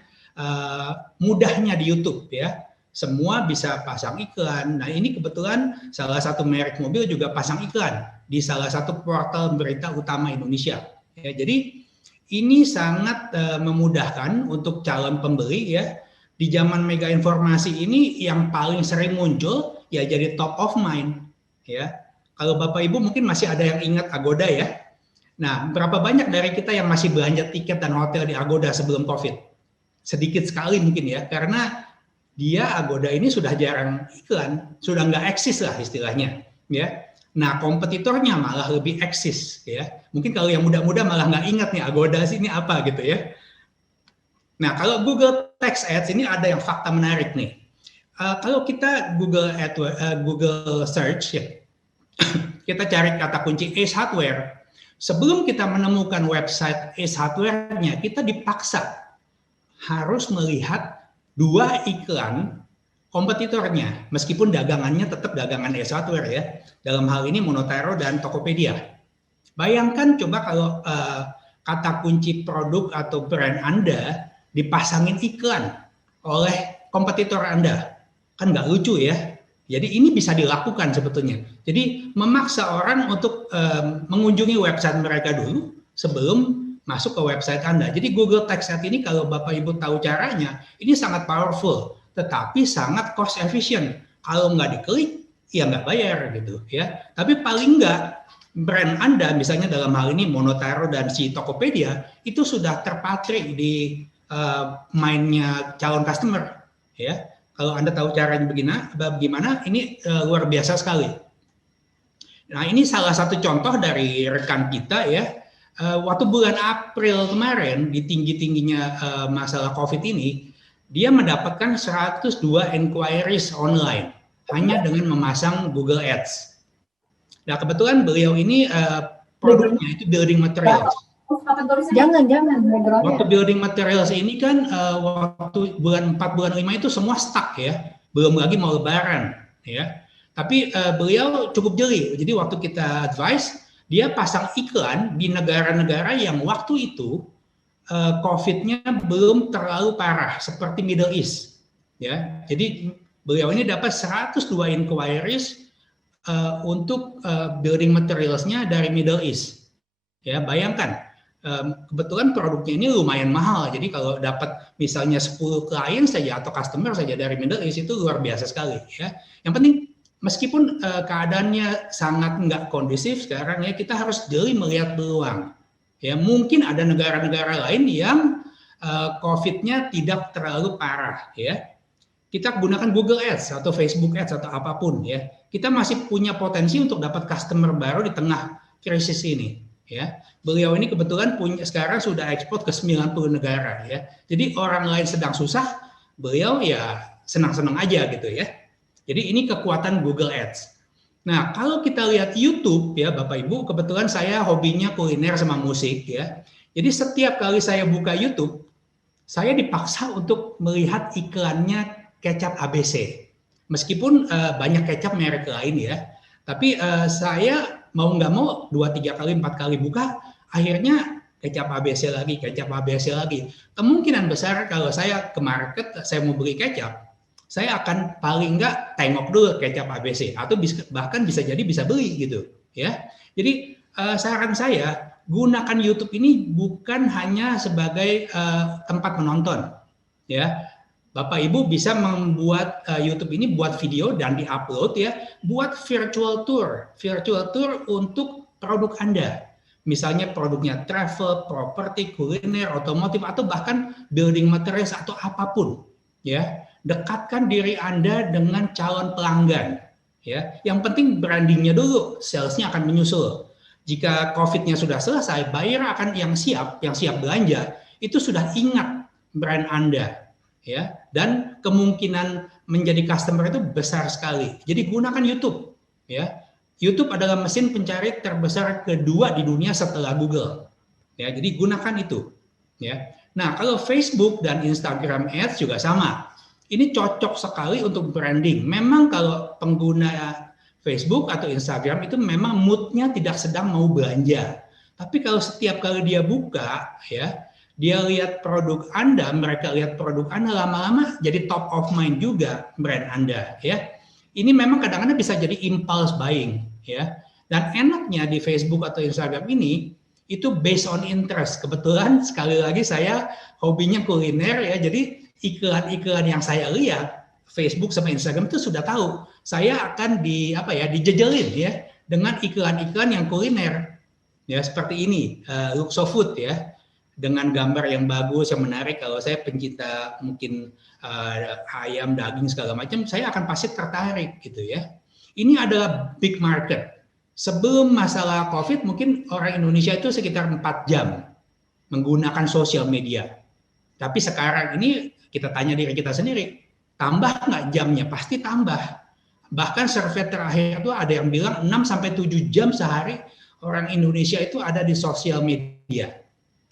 mudahnya di YouTube ya. Semua bisa pasang iklan. Nah ini kebetulan salah satu merek mobil juga pasang iklan di salah satu portal berita utama Indonesia. Ya, jadi ini sangat memudahkan untuk calon pembeli ya. Di zaman mega informasi ini yang paling sering muncul ya jadi top of mind ya. Kalau Bapak Ibu mungkin masih ada yang ingat Agoda ya. Nah, berapa banyak dari kita yang masih belanja tiket dan hotel di Agoda sebelum COVID? Sedikit sekali mungkin ya, karena dia Agoda ini sudah jarang iklan, sudah nggak eksis lah istilahnya. Ya. Nah, kompetitornya malah lebih eksis ya. Mungkin kalau yang muda-muda malah nggak ingat nih Agoda sih ini apa gitu ya. Nah, kalau Google Text Ads ini ada yang fakta menarik nih. Kalau kita Google Search ya, kita cari kata kunci Ace Hardware. Sebelum kita menemukan website Ace Hardware-nya, kita dipaksa harus melihat 2 iklan kompetitornya, meskipun dagangannya tetap dagangan Ace Hardware ya. Dalam hal ini Monotero dan Tokopedia. Bayangkan coba kalau kata kunci produk atau brand Anda dipasangin iklan oleh kompetitor Anda. Kan nggak lucu ya. Jadi ini bisa dilakukan sebetulnya. Jadi memaksa orang untuk mengunjungi website mereka dulu sebelum masuk ke website Anda. Jadi Google Text Ads ini kalau Bapak Ibu tahu caranya, ini sangat powerful, tetapi sangat cost efficient. Kalau nggak diklik, ya nggak bayar gitu ya. Tapi paling nggak brand Anda, misalnya dalam hal ini Monotero dan si Tokopedia, itu sudah terpatri di mindnya calon customer ya. Kalau Anda tahu caranya bagaimana, ini luar biasa sekali. Nah ini salah satu contoh dari rekan kita ya. Waktu bulan April kemarin, di tinggi-tingginya masalah COVID ini, dia mendapatkan 102 inquiries online, hanya dengan memasang Google Ads. Nah kebetulan beliau ini produknya itu building materials. Jangan. Waktu building materials ini kan waktu bulan 4, bulan 5 itu semua stuck ya. Belum lagi mau lebaran ya. Tapi beliau cukup jeli. Jadi waktu kita advice, dia pasang iklan di negara-negara yang waktu itu COVID-nya belum terlalu parah seperti Middle East ya. Jadi beliau ini dapat 102 inquiries untuk building materials-nya dari Middle East. Ya, bayangkan. Kebetulan produknya ini lumayan mahal, jadi kalau dapat misalnya 10 klien saja atau customer saja dari Middle East itu luar biasa sekali ya. Yang penting meskipun keadaannya sangat nggak kondusif sekarang ya, kita harus jeli melihat peluang ya. Mungkin ada negara-negara lain yang COVID-nya tidak terlalu parah ya. Kita gunakan Google Ads atau Facebook Ads atau apapun ya. Kita masih punya potensi untuk dapat customer baru di tengah krisis ini. Ya, beliau ini kebetulan sekarang sudah ekspor ke 90 negara ya. Jadi orang lain sedang susah, beliau ya senang-senang aja gitu ya. Jadi ini kekuatan Google Ads. Nah, kalau kita lihat YouTube ya Bapak Ibu, kebetulan saya hobinya kuliner sama musik ya. Jadi setiap kali saya buka YouTube, saya dipaksa untuk melihat iklannya kecap ABC. Meskipun banyak kecap merek lain ya, tapi saya mau nggak mau 2, 3 kali, 4 kali buka, akhirnya kecap ABC lagi. Kemungkinan besar kalau saya ke market, saya mau beli kecap, saya akan paling nggak tengok dulu kecap ABC, atau bahkan bisa jadi bisa beli gitu ya. Jadi saran saya, gunakan YouTube ini bukan hanya sebagai tempat menonton ya. Bapak Ibu bisa membuat YouTube ini buat video dan diupload ya, buat virtual tour untuk produk Anda. misalnya produknya travel, properti, kuliner, otomotif, atau bahkan building materials atau apapun, ya. Dekatkan diri Anda dengan calon pelanggan, ya. Yang penting brandingnya dulu, salesnya akan menyusul. Jika COVID-nya sudah selesai, buyer akan yang siap belanja, itu sudah ingat brand Anda, ya. Dan kemungkinan menjadi customer itu besar sekali. Jadi gunakan YouTube, ya. YouTube adalah mesin pencari terbesar kedua di dunia setelah Google. Ya, jadi gunakan itu. Ya. Nah, kalau Facebook dan Instagram Ads juga sama. Ini cocok sekali untuk branding. Memang kalau pengguna Facebook atau Instagram itu memang moodnya tidak sedang mau belanja. Tapi kalau setiap kali dia buka, ya, dia lihat produk Anda, mereka lihat produk Anda, lama-lama jadi top of mind juga brand Anda. Ya. Ini memang kadang-kadang bisa jadi impulse buying, ya. Dan enaknya di Facebook atau Instagram ini itu based on interest. Kebetulan sekali lagi saya hobinya kuliner, ya. Jadi iklan-iklan yang saya lihat Facebook sama Instagram itu sudah tahu saya akan dijejelin, ya, dengan iklan-iklan yang kuliner, ya, seperti ini, Luxo Food, ya, dengan gambar yang bagus, yang menarik. Kalau saya pencinta mungkin ayam, daging, segala macam, saya akan pasti tertarik gitu, ya. Ini adalah big market. Sebelum masalah COVID, mungkin orang Indonesia itu sekitar 4 jam menggunakan sosial media. Tapi sekarang ini kita tanya diri kita sendiri, tambah nggak jamnya? Pasti tambah. Bahkan survei terakhir itu ada yang bilang 6-7 jam sehari orang Indonesia itu ada di sosial media.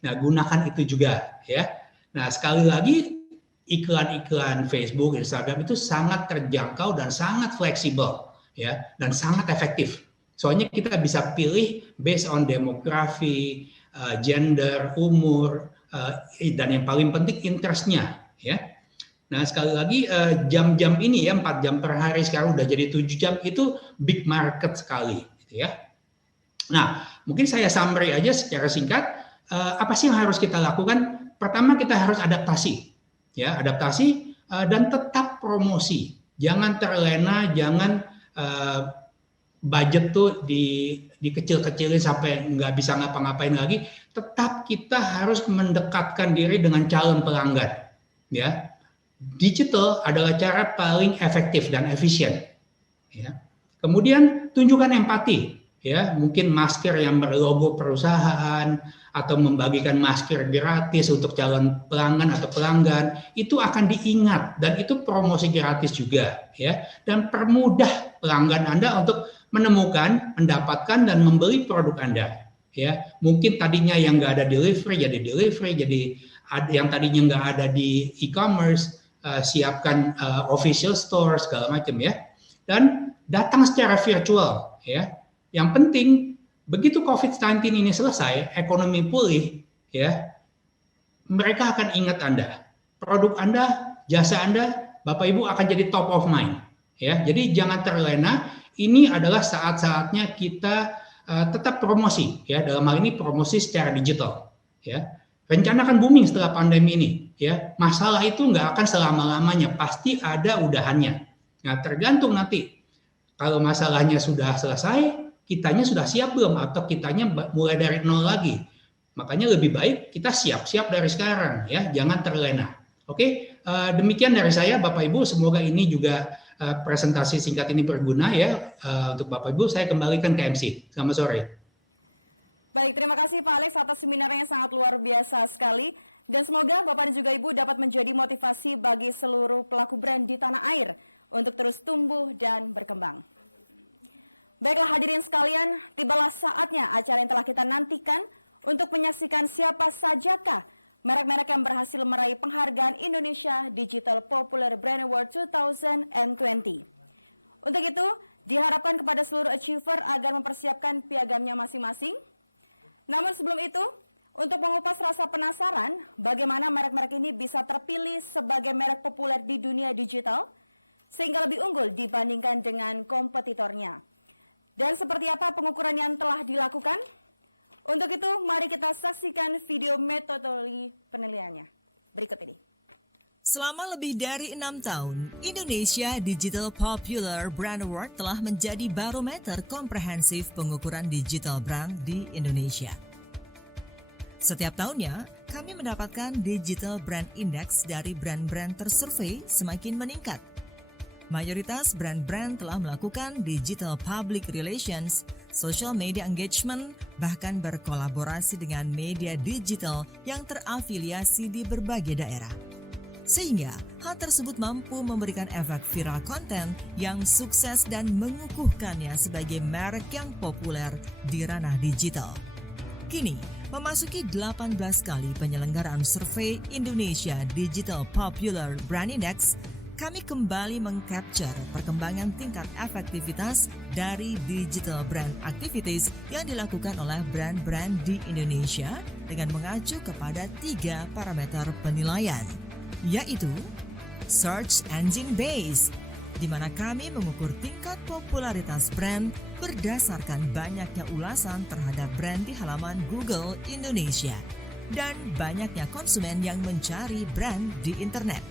Nah, gunakan itu juga, ya. Nah, sekali lagi, iklan-iklan Facebook, Instagram itu sangat terjangkau dan sangat fleksibel, ya, dan sangat efektif. Soalnya kita bisa pilih based on demografi, gender, umur, dan yang paling penting interestnya, ya. Nah, sekali lagi jam-jam ini, ya, 4 jam per hari sekarang udah jadi 7 jam, itu big market sekali, gitu, ya. Nah, mungkin saya summary aja secara singkat, apa sih yang harus kita lakukan? Pertama, kita harus adaptasi, ya, adaptasi dan tetap promosi. Jangan terlena, jangan budget tuh dikecil-kecilin sampai nggak bisa ngapa-ngapain lagi. Tetap kita harus mendekatkan diri dengan calon pelanggan, ya. Digital adalah cara paling efektif dan efisien, ya. Kemudian tunjukkan empati, ya. Mungkin masker yang berlogo perusahaan atau membagikan masker gratis untuk calon pelanggan atau pelanggan, itu akan diingat dan itu promosi gratis juga, ya. Dan permudah pelanggan Anda untuk menemukan, mendapatkan dan membeli produk Anda, ya. Mungkin tadinya yang nggak ada delivery, jadi yang tadinya nggak ada di e-commerce, siapkan official store segala macam, ya. Dan datang secara virtual, ya. Yang penting begitu COVID-19 ini selesai, ekonomi pulih, ya, mereka akan ingat Anda. Produk Anda, jasa Anda, Bapak Ibu akan jadi top of mind, ya. Jadi jangan terlena. Ini adalah saat-saatnya kita tetap promosi, ya. Dalam hal ini promosi secara digital, ya. Rencana akan booming setelah pandemi ini, ya. Masalah itu nggak akan selama-lamanya, pasti ada udahannya. Nah, tergantung nanti kalau masalahnya sudah selesai, kitanya sudah siap belum, atau kitanya mulai dari nol lagi. Makanya lebih baik kita siap-siap dari sekarang, ya, jangan terlena. Oke, demikian dari saya, Bapak Ibu. Semoga ini juga presentasi singkat ini berguna, ya, untuk Bapak Ibu. Saya kembalikan ke MC. Selamat sore. Baik, terima kasih Pak Alex atas seminarnya yang sangat luar biasa sekali. Dan semoga Bapak dan juga Ibu dapat menjadi motivasi bagi seluruh pelaku brand di tanah air untuk terus tumbuh dan berkembang. Baiklah hadirin sekalian, tibalah saatnya acara yang telah kita nantikan untuk menyaksikan siapa sajakah merek-merek yang berhasil meraih penghargaan Indonesia Digital Popular Brand Award 2020. Untuk itu, diharapkan kepada seluruh achiever agar mempersiapkan piagamnya masing-masing. Namun sebelum itu, untuk mengupas rasa penasaran bagaimana merek-merek ini bisa terpilih sebagai merek populer di dunia digital, sehingga lebih unggul dibandingkan dengan kompetitornya. Dan seperti apa pengukuran yang telah dilakukan? Untuk itu, mari kita saksikan video metodologi penilaiannya. Berikut ini. Selama lebih dari 6 tahun, Indonesia Digital Popular Brand Award telah menjadi barometer komprehensif pengukuran digital brand di Indonesia. Setiap tahunnya, kami mendapatkan Digital Brand Index dari brand-brand tersurvei semakin meningkat. Mayoritas brand-brand telah melakukan digital public relations, social media engagement, bahkan berkolaborasi dengan media digital yang terafiliasi di berbagai daerah. Sehingga hal tersebut mampu memberikan efek viral konten yang sukses dan mengukuhkannya sebagai merek yang populer di ranah digital. Kini, memasuki 18 kali penyelenggaraan survei Indonesia Digital Popular Brand Index, kami kembali mengcapture perkembangan tingkat efektivitas dari digital brand activities yang dilakukan oleh brand-brand di Indonesia dengan mengacu kepada 3 parameter penilaian, yaitu Search Engine Base, di mana kami mengukur tingkat popularitas brand berdasarkan banyaknya ulasan terhadap brand di halaman Google Indonesia dan banyaknya konsumen yang mencari brand di internet.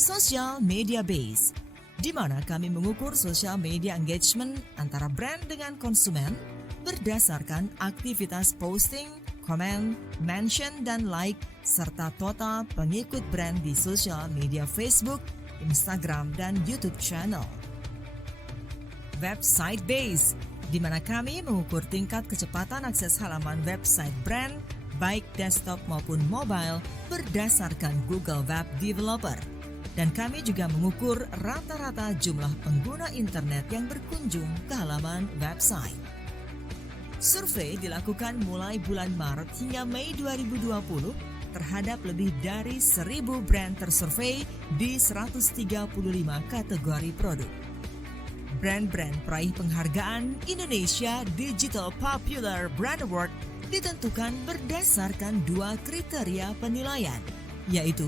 Social Media Base, di mana kami mengukur social media engagement antara brand dengan konsumen berdasarkan aktivitas posting, komen, mention, dan like, serta total pengikut brand di sosial media Facebook, Instagram, dan YouTube channel. Website Base, di mana kami mengukur tingkat kecepatan akses halaman website brand, baik desktop maupun mobile, berdasarkan Google Web Developer. Dan kami juga mengukur rata-rata jumlah pengguna internet yang berkunjung ke halaman website. Survei dilakukan mulai bulan Maret hingga Mei 2020 terhadap lebih dari 1.000 brand tersurvei di 135 kategori produk. Brand-brand peraih penghargaan Indonesia Digital Popular Brand Award ditentukan berdasarkan 2 kriteria penilaian, yaitu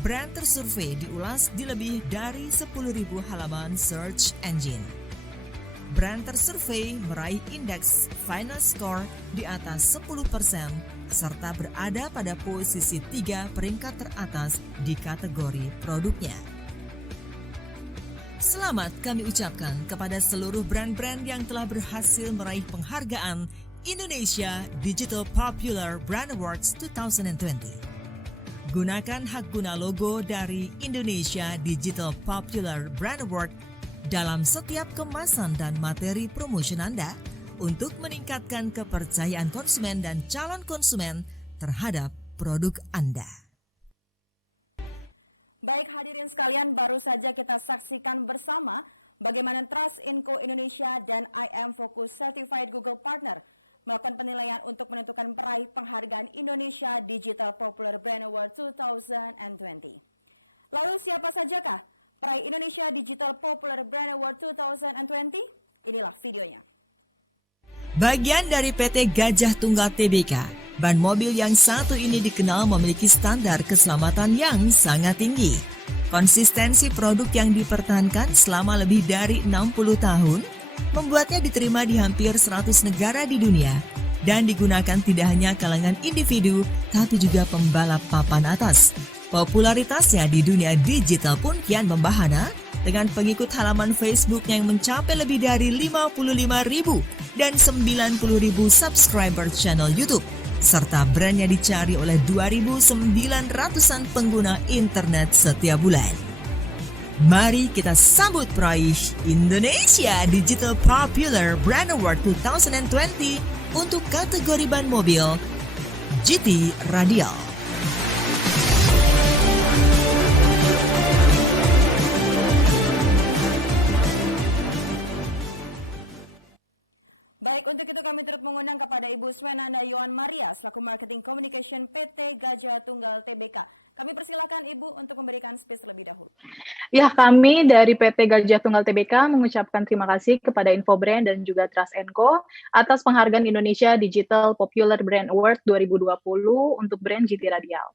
brand tersurvei diulas di lebih dari 10.000 halaman search engine. Brand tersurvei meraih indeks final score di atas 10% serta berada pada posisi 3 peringkat teratas di kategori produknya. Selamat kami ucapkan kepada seluruh brand-brand yang telah berhasil meraih penghargaan Indonesia Digital Popular Brand Awards 2020. Gunakan hak guna logo dari Indonesia Digital Popular Brand Award dalam setiap kemasan dan materi promosi Anda untuk meningkatkan kepercayaan konsumen dan calon konsumen terhadap produk Anda. Baik hadirin sekalian, baru saja kita saksikan bersama bagaimana Trust Co Indonesia dan IM Focus Certified Google Partner melakukan penilaian untuk menentukan peraih penghargaan Indonesia Digital Popular Brand Award 2020. Lalu siapa sajakah peraih Indonesia Digital Popular Brand Award 2020? Inilah videonya. Bagian dari PT Gajah Tunggal Tbk, ban mobil yang satu ini dikenal memiliki standar keselamatan yang sangat tinggi. Konsistensi produk yang dipertahankan selama lebih dari 60 tahun membuatnya diterima di hampir 100 negara di dunia dan digunakan tidak hanya kalangan individu tapi juga pembalap papan atas. Popularitasnya di dunia digital pun kian membahana dengan pengikut halaman Facebook yang mencapai lebih dari 55.000 dan 90.000 subscriber channel YouTube, serta brandnya dicari oleh 2.900-an pengguna internet setiap bulan. Mari kita sambut peraih Indonesia Digital Popular Brand Award 2020 untuk kategori ban mobil GT Radial. Baik, untuk itu kami turut mengundang kepada Ibu Swenanda Yohan Maria selaku Marketing Communication PT Gajah Tunggal Tbk. Kami persilakan Ibu untuk memberikan speech terlebih dahulu. Ya, kami dari PT Gajah Tunggal Tbk mengucapkan terima kasih kepada Infobrand dan juga Trust Co atas penghargaan Indonesia Digital Popular Brand Award 2020 untuk brand GT Radial.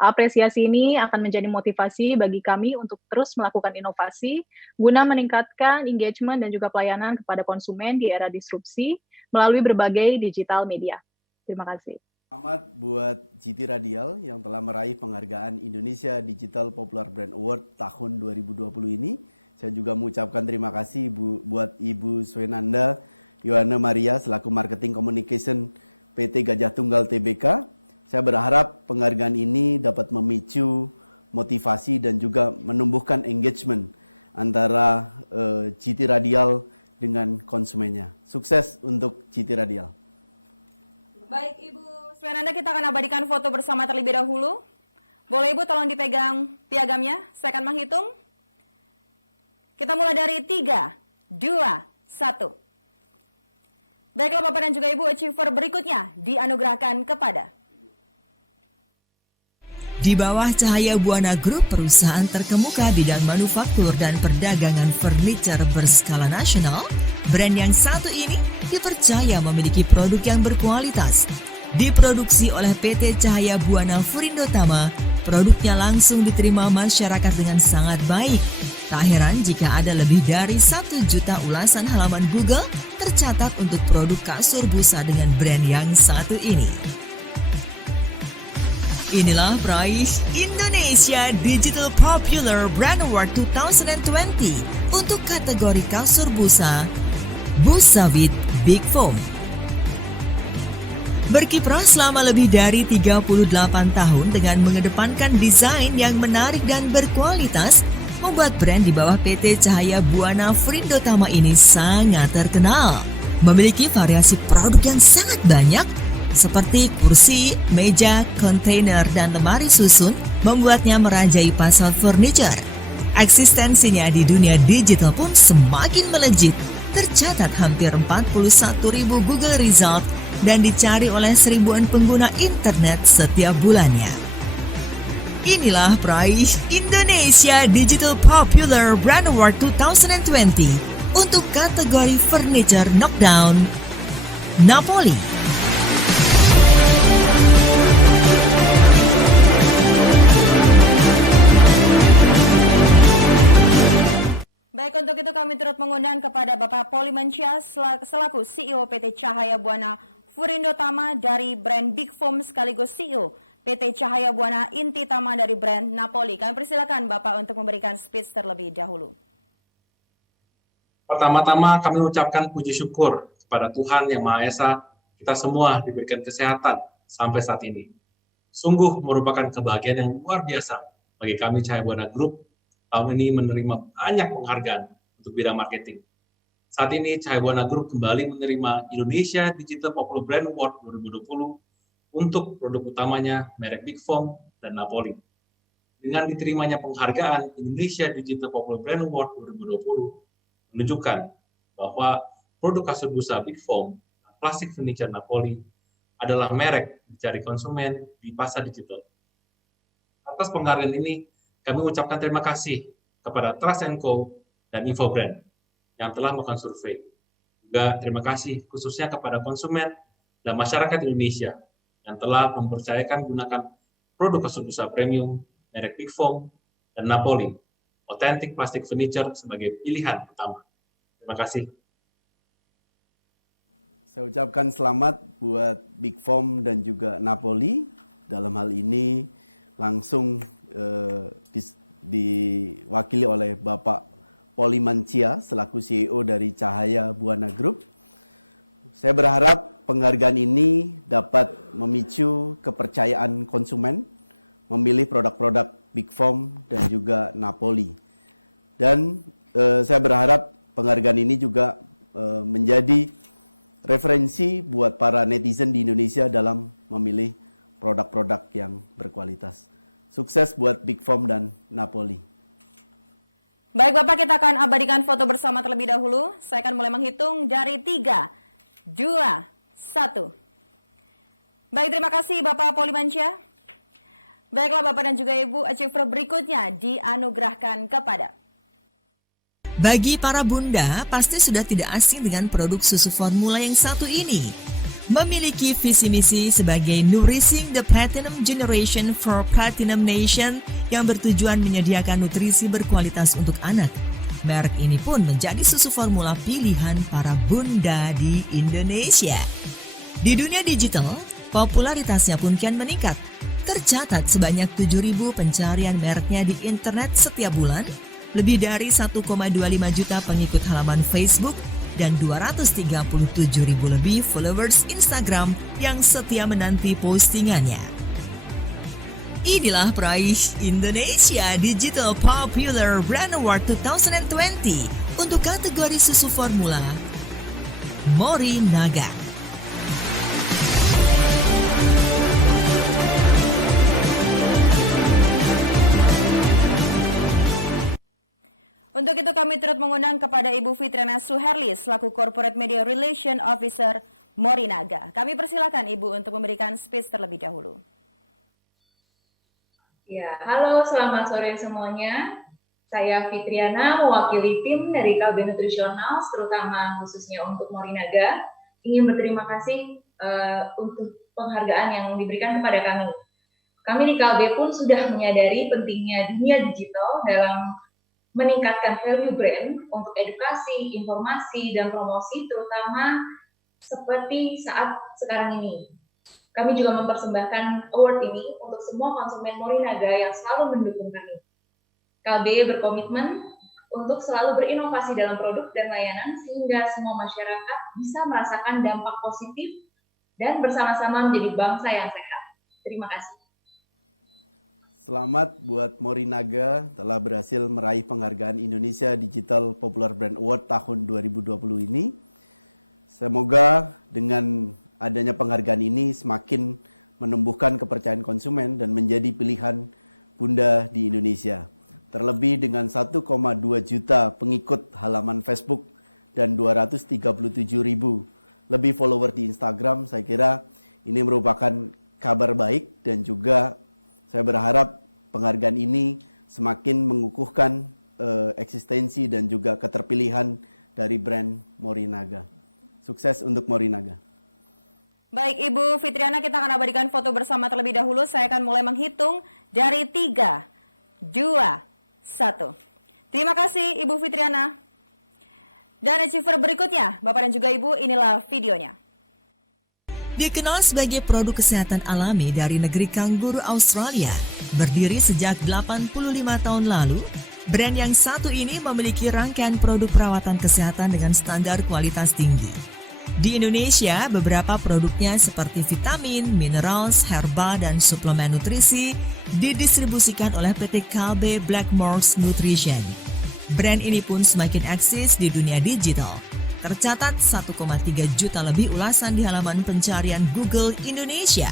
Apresiasi ini akan menjadi motivasi bagi kami untuk terus melakukan inovasi guna meningkatkan engagement dan juga pelayanan kepada konsumen di era disrupsi melalui berbagai digital media. Terima kasih. Selamat buat GT Radial yang telah meraih penghargaan Indonesia Digital Popular Brand Award tahun 2020 ini. Saya juga mengucapkan terima kasih buat Ibu Swenanda Yohana Maria selaku Marketing Communication PT Gajah Tunggal Tbk. Saya berharap penghargaan ini dapat memicu motivasi dan juga menumbuhkan engagement antara GT Radial dengan konsumennya. Sukses untuk GT Radial. Baik Ibu Swenanda, kita akan abadikan foto bersama terlebih dahulu. Boleh Ibu tolong dipegang piagamnya, saya akan menghitung. Kita mulai dari 3, 2, 1. Baiklah Bapak dan juga Ibu, achiever berikutnya dianugerahkan kepada. Di bawah Cahaya Buana Group, perusahaan terkemuka di bidang manufaktur dan perdagangan furniture berskala nasional, brand yang satu ini dipercaya memiliki produk yang berkualitas. Diproduksi oleh PT Cahaya Buana Furindo Tama, produknya langsung diterima masyarakat dengan sangat baik. Tak heran jika ada lebih dari 1 juta ulasan halaman Google tercatat untuk produk kasur busa dengan brand yang satu ini. Inilah peraih Indonesia Digital Popular Brand Award 2020 untuk kategori kasur busa, Busavit Big Foam. Berkiprah selama lebih dari 38 tahun dengan mengedepankan desain yang menarik dan berkualitas, membuat brand di bawah PT Cahaya Buana Furindo Tama ini sangat terkenal. Memiliki variasi produk yang sangat banyak, seperti kursi, meja, kontainer, dan lemari susun, membuatnya merajai pasar furniture. Eksistensinya di dunia digital pun semakin melejit. Tercatat hampir 41.000 Google Result dan dicari oleh seribuan pengguna internet setiap bulannya. Inilah peraih Indonesia Digital Popular Brand Award 2020 untuk kategori Furniture Knockdown, Napoli. Baik, untuk itu kami turut mengundang kepada Bapak Poli Mansyah selaku CEO PT Cahaya Buana Furindo Tama dari brand Big Foam sekaligus CEO PT Cahaya Buana Inti Tama dari brand Napoli. Kami persilakan Bapak untuk memberikan speech terlebih dahulu. Pertama-tama kami ucapkan puji syukur kepada Tuhan Yang Maha Esa, kita semua diberikan kesehatan sampai saat ini. Sungguh merupakan kebahagiaan yang luar biasa bagi kami Cahaya Buana Group tahun ini menerima banyak penghargaan untuk bidang marketing. Saat ini Cahaya Buana Group kembali menerima Indonesia Digital Popular Brand Award 2020 untuk produk utamanya merek Big Foam dan Napoli. Dengan diterimanya penghargaan Indonesia Digital Popular Brand Award 2020 menunjukkan bahwa produk kasur busa Big Foam dan plastik furniture Napoli adalah merek dicari konsumen di pasar digital. Atas penghargaan ini, kami mengucapkan terima kasih kepada Trust & Co dan Infobrand yang telah melakukan survei. Juga terima kasih khususnya kepada konsumen dan masyarakat Indonesia yang telah mempercayakan gunakan produk kasur busa premium, merek Big Foam, dan Napoli, authentic plastic furniture sebagai pilihan utama. Terima kasih. Saya ucapkan selamat buat Big Foam dan juga Napoli. Dalam hal ini langsung diwakili oleh Bapak Poli Mansyah selaku CEO dari Cahaya Buana Group. Saya berharap penghargaan ini dapat memicu kepercayaan konsumen memilih produk-produk Big Foam dan juga Napoli. Dan saya berharap penghargaan ini juga menjadi referensi buat para netizen di Indonesia dalam memilih produk-produk yang berkualitas. Sukses buat Big Foam dan Napoli. Baik Bapak, kita akan abadikan foto bersama terlebih dahulu. Saya akan mulai menghitung dari 3, 2, 1. Baik, terima kasih Bapak Poli Mansyah. Baiklah Bapak dan juga Ibu, achiever berikutnya dianugerahkan kepada. Bagi para bunda, pasti sudah tidak asing dengan produk susu formula yang satu ini. Memiliki visi misi sebagai Nourishing the Platinum Generation for Platinum Nation yang bertujuan menyediakan nutrisi berkualitas untuk anak. Merek ini pun menjadi susu formula pilihan para bunda di Indonesia. Di dunia digital, Popularitasnya pun kian meningkat. Tercatat sebanyak 7.000 pencarian mereknya di internet setiap bulan, lebih dari 1,25 juta pengikut halaman Facebook, dan 237.000 lebih followers Instagram yang setia menanti postingannya. Inilah peraih Indonesia Digital Popular Brand Award 2020 untuk kategori susu formula, Morinaga. Untuk itu kami turut mengundang kepada Ibu Fitriana Suherli selaku Corporate Media Relation Officer Morinaga. Kami persilakan Ibu untuk memberikan speech terlebih dahulu. Ya, halo, selamat sore semuanya. Saya Fitriana, mewakili tim dari KB Nutrisional, terutama khususnya untuk Morinaga. Ingin berterima kasih untuk penghargaan yang diberikan kepada kami. Kami di KB pun sudah menyadari pentingnya dunia digital dalam meningkatkan value brand untuk edukasi, informasi, dan promosi, terutama seperti saat sekarang ini. Kami juga mempersembahkan award ini untuk semua konsumen Morinaga yang selalu mendukung kami. KB berkomitmen untuk selalu berinovasi dalam produk dan layanan sehingga semua masyarakat bisa merasakan dampak positif dan bersama-sama menjadi bangsa yang sehat. Terima kasih. Selamat buat Morinaga telah berhasil meraih penghargaan Indonesia Digital Popular Brand Award tahun 2020 ini. Semoga dengan adanya penghargaan ini semakin menumbuhkan kepercayaan konsumen dan menjadi pilihan Bunda di Indonesia. Terlebih dengan 1,2 juta pengikut halaman Facebook dan 237.000 lebih follower di Instagram, saya kira ini merupakan kabar baik dan juga saya berharap penghargaan ini semakin mengukuhkan eksistensi dan juga keterpilihan dari brand Morinaga. Sukses untuk Morinaga. Baik Ibu Fitriana, kita akan abadikan foto bersama terlebih dahulu. Saya akan mulai menghitung dari 3, 2, 1. Terima kasih Ibu Fitriana. Dan achiever berikutnya, Bapak dan juga Ibu, inilah videonya. Dikenal sebagai produk kesehatan alami dari negeri kanguru Australia, berdiri sejak 85 tahun lalu, brand yang satu ini memiliki rangkaian produk perawatan kesehatan dengan standar kualitas tinggi. Di Indonesia, beberapa produknya seperti vitamin, minerals, herba, dan suplemen nutrisi didistribusikan oleh PT Kalbe Blackmores Nutrition. Brand ini pun semakin eksis di dunia digital. Tercatat 1,3 juta lebih ulasan di halaman pencarian Google Indonesia,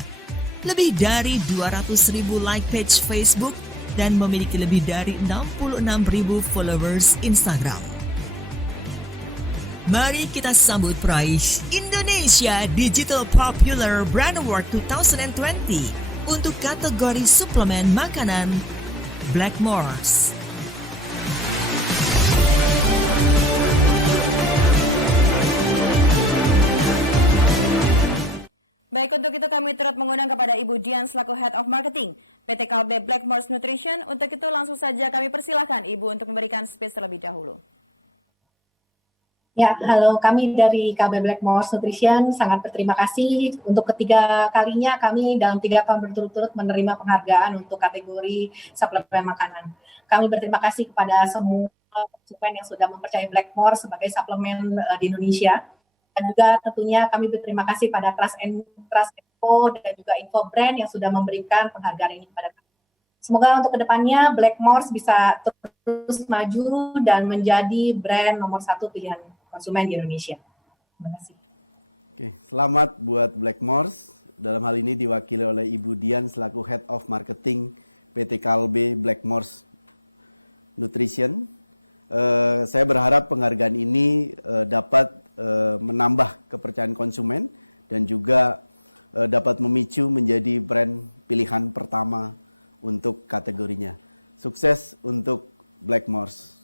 lebih dari 200.000 like page Facebook, dan memiliki lebih dari 66.000 followers Instagram. Mari kita sambut peraih Indonesia Digital Popular Brand Award 2020 untuk kategori suplemen makanan Blackmores. Baik, untuk itu kami turut mengundang kepada Ibu Dian selaku Head of Marketing PT Kalbe Blackmores Nutrition. Untuk itu langsung saja kami persilahkan Ibu untuk memberikan speech terlebih dahulu. Ya, halo, kami dari Kalbe Blackmores Nutrition sangat berterima kasih untuk ketiga kalinya kami dalam 3 tahun berturut-turut menerima penghargaan untuk kategori suplemen makanan. Kami berterima kasih kepada semua konsumen yang sudah mempercayai Blackmores sebagai suplemen di Indonesia. Dan juga tentunya kami berterima kasih pada Trust Enco dan juga Info Brand yang sudah memberikan penghargaan ini kepada kami. Semoga untuk kedepannya Blackmores bisa terus maju dan menjadi brand nomor 1 pilihan konsumen di Indonesia. Terima kasih. Oke, selamat buat Blackmores. Dalam hal ini diwakili oleh Ibu Dian selaku Head of Marketing PT Kalbe Blackmores Nutrition. Saya berharap penghargaan ini dapat menambah kepercayaan konsumen dan juga dapat memicu menjadi brand pilihan pertama untuk kategorinya. Sukses untuk Blackmores.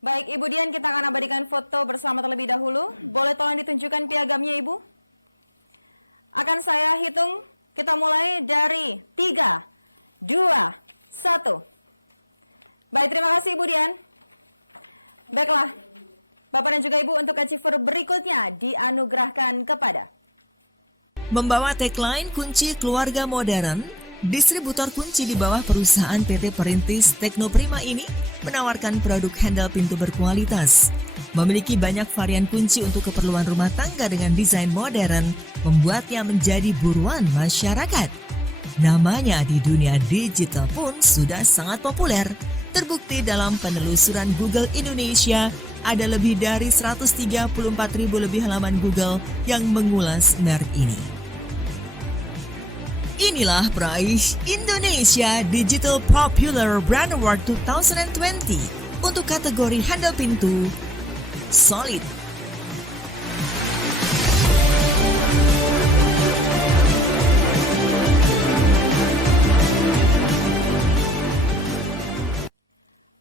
Baik, Ibu Dian, kita akan abadikan foto bersama terlebih dahulu. Boleh tolong ditunjukkan piagamnya, Ibu? Akan saya hitung, kita mulai dari 3, 2, 1. Baik, terima kasih Ibu Dian. Baiklah, Bapak dan juga Ibu, untuk achiever berikutnya dianugerahkan kepada Membawa tagline kunci keluarga modern, distributor kunci di bawah perusahaan PT Perintis Teknoprima ini menawarkan produk handle pintu berkualitas. Memiliki banyak varian kunci untuk keperluan rumah tangga dengan desain modern, membuatnya menjadi buruan masyarakat. Namanya di dunia digital pun sudah sangat populer. Terbukti dalam penelusuran Google Indonesia, ada lebih dari 134.000 lebih halaman Google yang mengulas merek ini. Inilah peraih Indonesia Digital Popular Brand Award 2020 untuk kategori handle pintu Solid.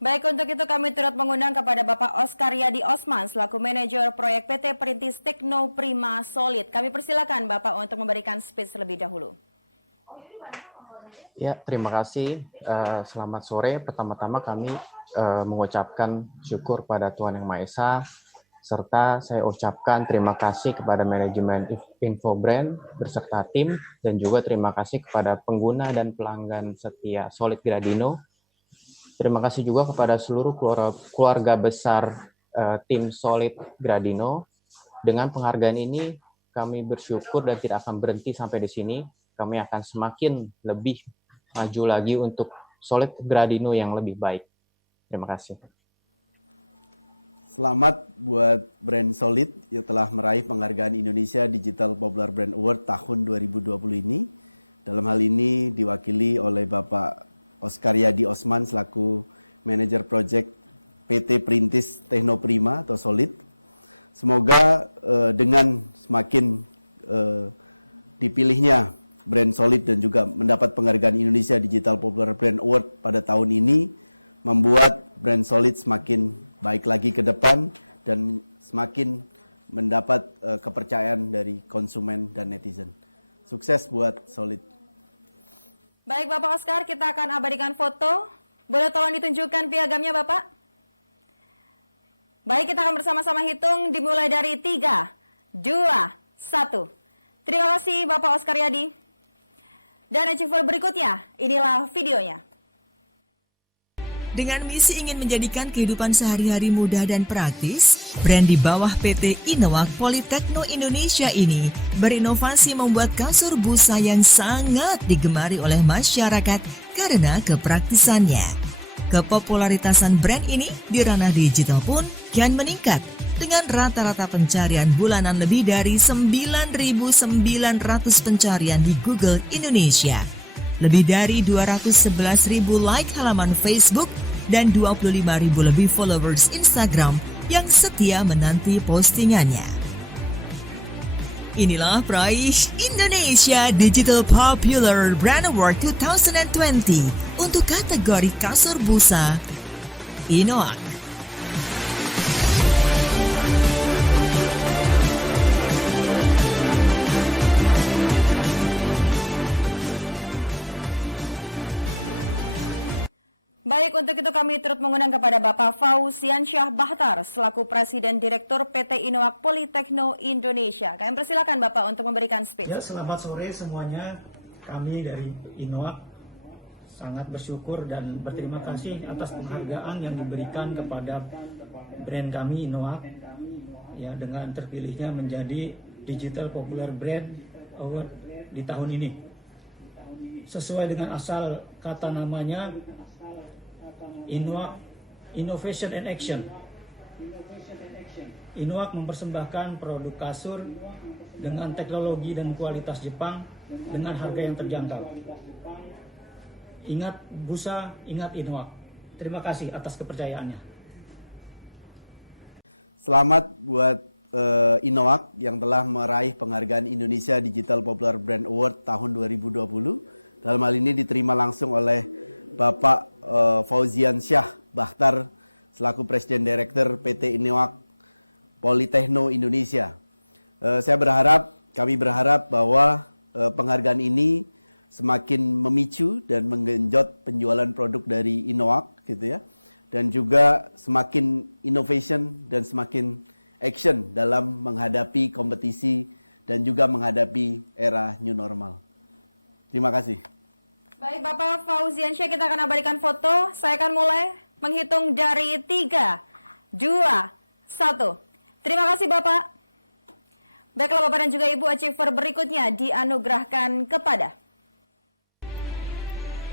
Baik, untuk itu kami turut mengundang kepada Bapak Oscar Yadi Osman selaku manajer proyek PT Perintis Teknoprima Solid. Kami persilakan Bapak untuk memberikan speech terlebih dahulu. Ya, terima kasih. Selamat sore. Pertama-tama kami mengucapkan syukur pada Tuhan Yang Maha Esa, serta saya ucapkan terima kasih kepada manajemen Infobrand beserta tim, dan juga terima kasih kepada pengguna dan pelanggan setia Solid Gradino. Terima kasih juga kepada seluruh keluarga besar tim Solid Gradino. Dengan penghargaan ini, kami bersyukur dan tidak akan berhenti sampai di sini. Kami akan semakin lebih maju lagi untuk Solid Gradino yang lebih baik. Terima kasih. Selamat buat brand Solid yang telah meraih penghargaan Indonesia Digital Popular Brand Award tahun 2020 ini. Dalam hal ini diwakili oleh Bapak Oscar Yadi Osman selaku manajer project PT Perintis Teknoprima atau Solid. Semoga dengan semakin dipilihnya brand Solid dan juga mendapat penghargaan Indonesia Digital Popular Brand Award pada tahun ini, membuat brand Solid semakin baik lagi ke depan dan semakin mendapat kepercayaan dari konsumen dan netizen. Sukses buat Solid. Baik Bapak Oscar, kita akan abadikan foto. Boleh tolong ditunjukkan piagamnya Bapak? Baik, kita akan bersama-sama hitung dimulai dari 3, 2, 1. Terima kasih Bapak Oscar Yadi. Dan achiever berikutnya, inilah videonya. Dengan misi ingin menjadikan kehidupan sehari-hari mudah dan praktis, brand di bawah PT Innowag Politekno Indonesia ini berinovasi membuat kasur busa yang sangat digemari oleh masyarakat karena kepraktisannya. Kepopularitasan brand ini di ranah digital pun kian meningkat dengan rata-rata pencarian bulanan lebih dari 9.900 pencarian di Google Indonesia. Lebih dari 211.000 like halaman Facebook dan 25.000 lebih followers Instagram yang setia menanti postingannya. Inilah peraih Indonesia Digital Popular Brand Award 2020 untuk kategori kasur busa Innowag. Baik, untuk itu kami turut mengundang kepada Bapak Fauziansyah Bahtar selaku Presiden Direktur PT Innowag Politekno Indonesia. Kami persilakan Bapak untuk memberikan speech. Ya, selamat sore semuanya. Kami dari Innowag sangat bersyukur dan berterima kasih atas penghargaan yang diberikan kepada brand kami Innowag ya, dengan terpilihnya menjadi Digital Popular Brand Award di tahun ini. Sesuai dengan asal kata namanya, Innowag Innovation and Action. Innowag mempersembahkan produk kasur dengan teknologi dan kualitas Jepang dengan harga yang terjangkau. Ingat busa, ingat Innowag. Terima kasih atas kepercayaannya. Selamat buat Innowag yang telah meraih penghargaan Indonesia Digital Popular Brand Award tahun 2020. Dalam hal ini diterima langsung oleh Bapak Fauziansyah Bahtar selaku Presiden Direktur PT Innowag Politekno Indonesia. Kami berharap bahwa penghargaan ini semakin memicu dan menggenjot penjualan produk dari Innowag gitu ya. Dan juga semakin innovation dan semakin action dalam menghadapi kompetisi dan juga menghadapi era new normal. Terima kasih. Baik Bapak Fauziansyah, kita akan abadikan foto. Saya akan mulai menghitung dari 3, 2, 1. Terima kasih Bapak. Baiklah Bapak dan juga Ibu, achiever berikutnya dianugerahkan kepada.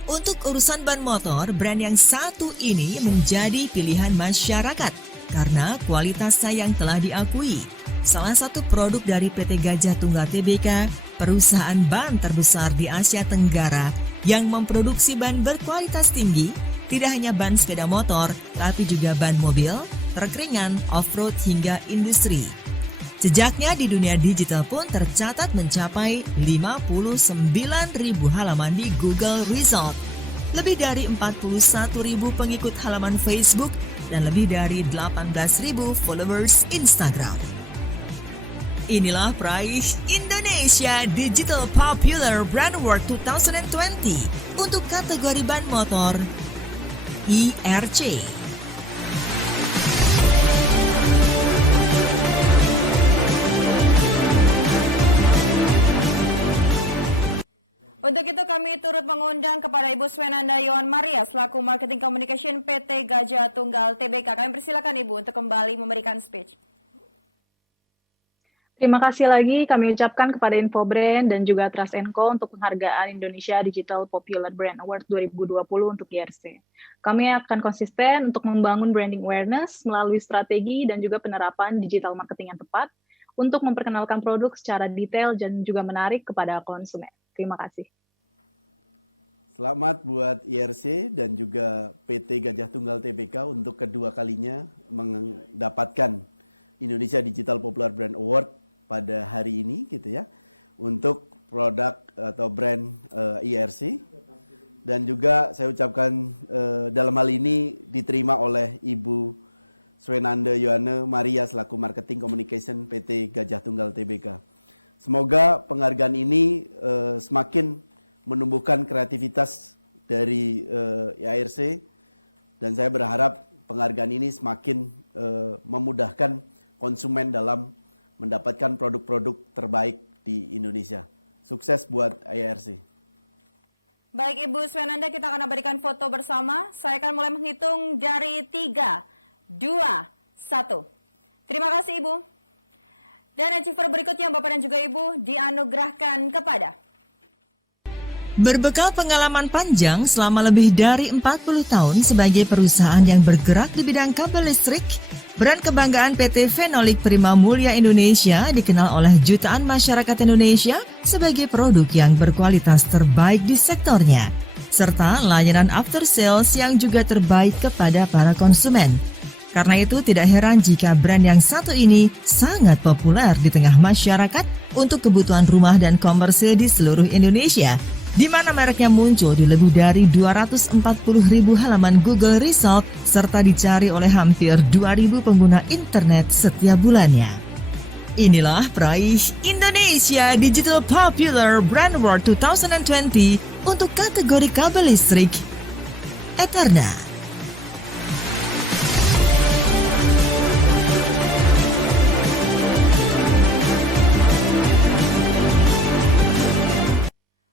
Untuk urusan ban motor, brand yang satu ini menjadi pilihan masyarakat karena kualitasnya yang telah diakui. Salah satu produk dari PT Gajah Tunggal Tbk, perusahaan ban terbesar di Asia Tenggara yang memproduksi ban berkualitas tinggi, tidak hanya ban sepeda motor, tapi juga ban mobil, truk ringan, off-road hingga industri. Jejaknya di dunia digital pun tercatat mencapai 59.000 halaman di Google Result, lebih dari 41.000 pengikut halaman Facebook, dan lebih dari 18.000 followers Instagram. Inilah peraih Indonesia Digital Popular Brand Award 2020 untuk kategori ban motor IRC. Untuk itu kami turut mengundang kepada Ibu Swenanda Yohan Maria selaku Marketing Communication PT Gajah Tunggal Tbk. Kami persilakan Ibu untuk kembali memberikan speech. Terima kasih lagi kami ucapkan kepada Infobrand dan juga Trust & Co untuk penghargaan Indonesia Digital Popular Brand Award 2020 untuk IRC. Kami akan konsisten untuk membangun branding awareness melalui strategi dan juga penerapan digital marketing yang tepat untuk memperkenalkan produk secara detail dan juga menarik kepada konsumen. Terima kasih. Selamat buat IRC dan juga PT Gajah Tunggal Tbk untuk kedua kalinya mendapatkan Indonesia Digital Popular Brand Award pada hari ini gitu ya, untuk produk atau brand IRC. Dan juga saya ucapkan dalam hal ini diterima oleh Ibu Swenanda Yohan Maria selaku Marketing Communication PT Gajah Tunggal Tbk. Semoga penghargaan ini semakin menumbuhkan kreativitas dari IRC, dan saya berharap penghargaan ini semakin memudahkan konsumen dalam mendapatkan produk-produk terbaik di Indonesia. Sukses buat IRC. Baik Ibu Swenanda, kita akan abadikan foto bersama. Saya akan mulai menghitung dari 3, 2, 1. Terima kasih Ibu. Dan achiever berikutnya Bapak dan juga Ibu dianugerahkan kepada. Berbekal pengalaman panjang selama lebih dari 40 tahun sebagai perusahaan yang bergerak di bidang kabel listrik, brand kebanggaan PT Fenolik Prima Mulia Indonesia dikenal oleh jutaan masyarakat Indonesia sebagai produk yang berkualitas terbaik di sektornya, serta layanan after sales yang juga terbaik kepada para konsumen. Karena itu tidak heran jika brand yang satu ini sangat populer di tengah masyarakat untuk kebutuhan rumah dan komersil di seluruh Indonesia, di mana mereknya muncul di lebih dari 240.000 halaman Google Result serta dicari oleh hampir 2.000 pengguna internet setiap bulannya. Inilah peraih Indonesia Digital Popular Brand Award 2020 untuk kategori kabel listrik Eterna.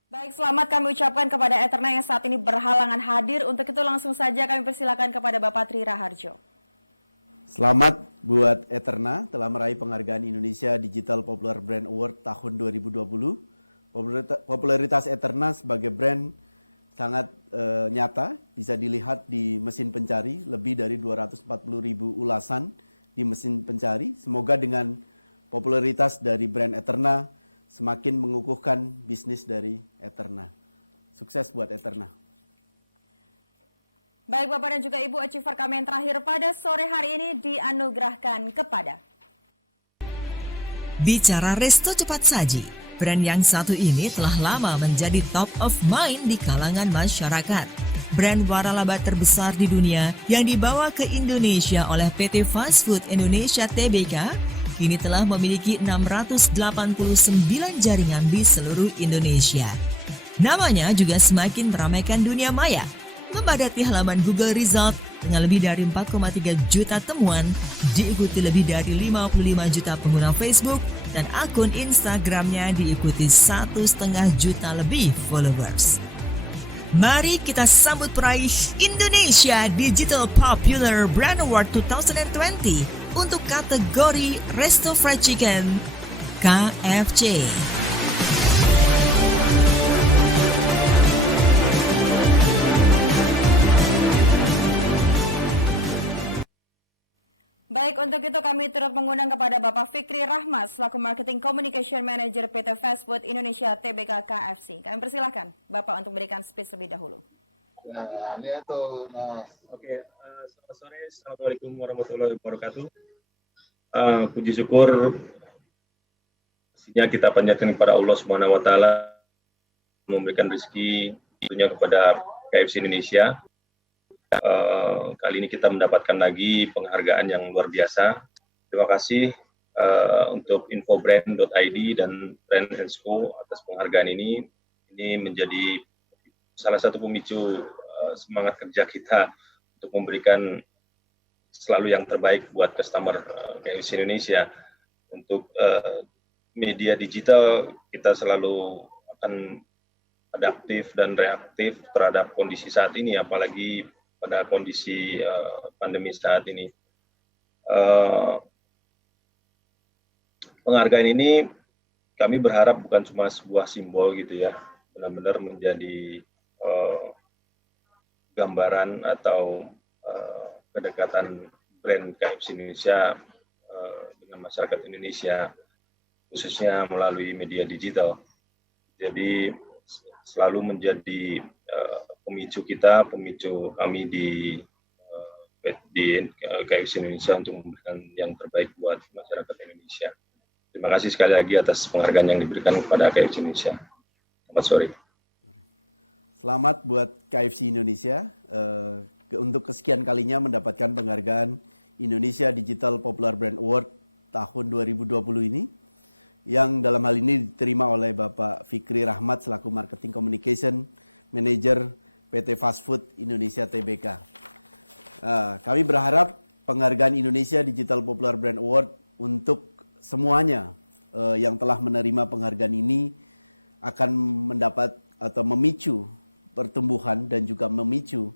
Baik, selamat kami ucapkan kepada Eterna yang saat ini berhalangan hadir. Untuk itu langsung saja kami persilakan kepada Bapak Tri Raharjo. Selamat buat Eterna telah meraih penghargaan Indonesia Digital Popular Brand Award tahun 2020. Popularitas Eterna sebagai brand sangat nyata, bisa dilihat di mesin pencari, lebih dari 240.000 ulasan di mesin pencari. Semoga dengan popularitas dari brand Eterna semakin mengukuhkan bisnis dari Eterna. Sukses buat Eterna. Baik Bapak dan juga Ibu, achiever kami yang terakhir pada sore hari ini dianugerahkan kepada. Bicara resto cepat saji, brand yang satu ini telah lama menjadi top of mind di kalangan masyarakat. Brand waralaba terbesar di dunia yang dibawa ke Indonesia oleh PT Fast Food Indonesia Tbk kini telah memiliki 689 jaringan di seluruh Indonesia. Namanya juga semakin meramaikan dunia maya, membadati halaman Google Result dengan lebih dari 4,3 juta temuan, diikuti lebih dari 55 juta pengguna Facebook, dan akun Instagramnya diikuti 1,5 juta lebih followers. Mari kita sambut peraih Indonesia Digital Popular Brand Award 2020 untuk kategori Resto Fried Chicken KFC. Baik, untuk itu kami turut mengundang kepada Bapak Fikri Rahmat selaku Marketing Communication Manager PT Fast Food Indonesia Tbk KFC. Kami persilahkan Bapak untuk memberikan speech lebih dahulu. Selamat sore, Assalamualaikum warahmatullahi wabarakatuh. Puji syukur pastinya kita panjatkan kepada Allah Subhanahu wa taala memberikan rezeki tentunya kepada KFC Indonesia. Kali ini kita mendapatkan lagi penghargaan yang luar biasa. Terima kasih untuk infobrand.id dan Brand & Co atas penghargaan ini. Ini menjadi salah satu pemicu semangat kerja kita untuk memberikan selalu yang terbaik buat customer KFC Indonesia. Untuk media digital, kita selalu akan adaptif dan reaktif terhadap kondisi saat ini, apalagi pada kondisi pandemi saat ini. Penghargaan ini kami berharap bukan cuma sebuah simbol gitu ya, benar-benar menjadi gambaran atau kedekatan brand KFC Indonesia dengan masyarakat Indonesia, khususnya melalui media digital. Jadi selalu menjadi pemicu kami di KFC Indonesia untuk memberikan yang terbaik buat masyarakat Indonesia. Terima kasih sekali lagi atas penghargaan yang diberikan kepada KFC Indonesia. Selamat sore. Selamat buat KFC Indonesia untuk kesekian kalinya mendapatkan penghargaan Indonesia Digital Popular Brand Award tahun 2020 ini, yang dalam hal ini diterima oleh Bapak Fikri Rahmat selaku Marketing Communication Manager PT Fast Food Indonesia Tbk. Kami berharap penghargaan Indonesia Digital Popular Brand Award untuk semuanya yang telah menerima penghargaan ini akan mendapat atau memicu pertumbuhan dan juga memicu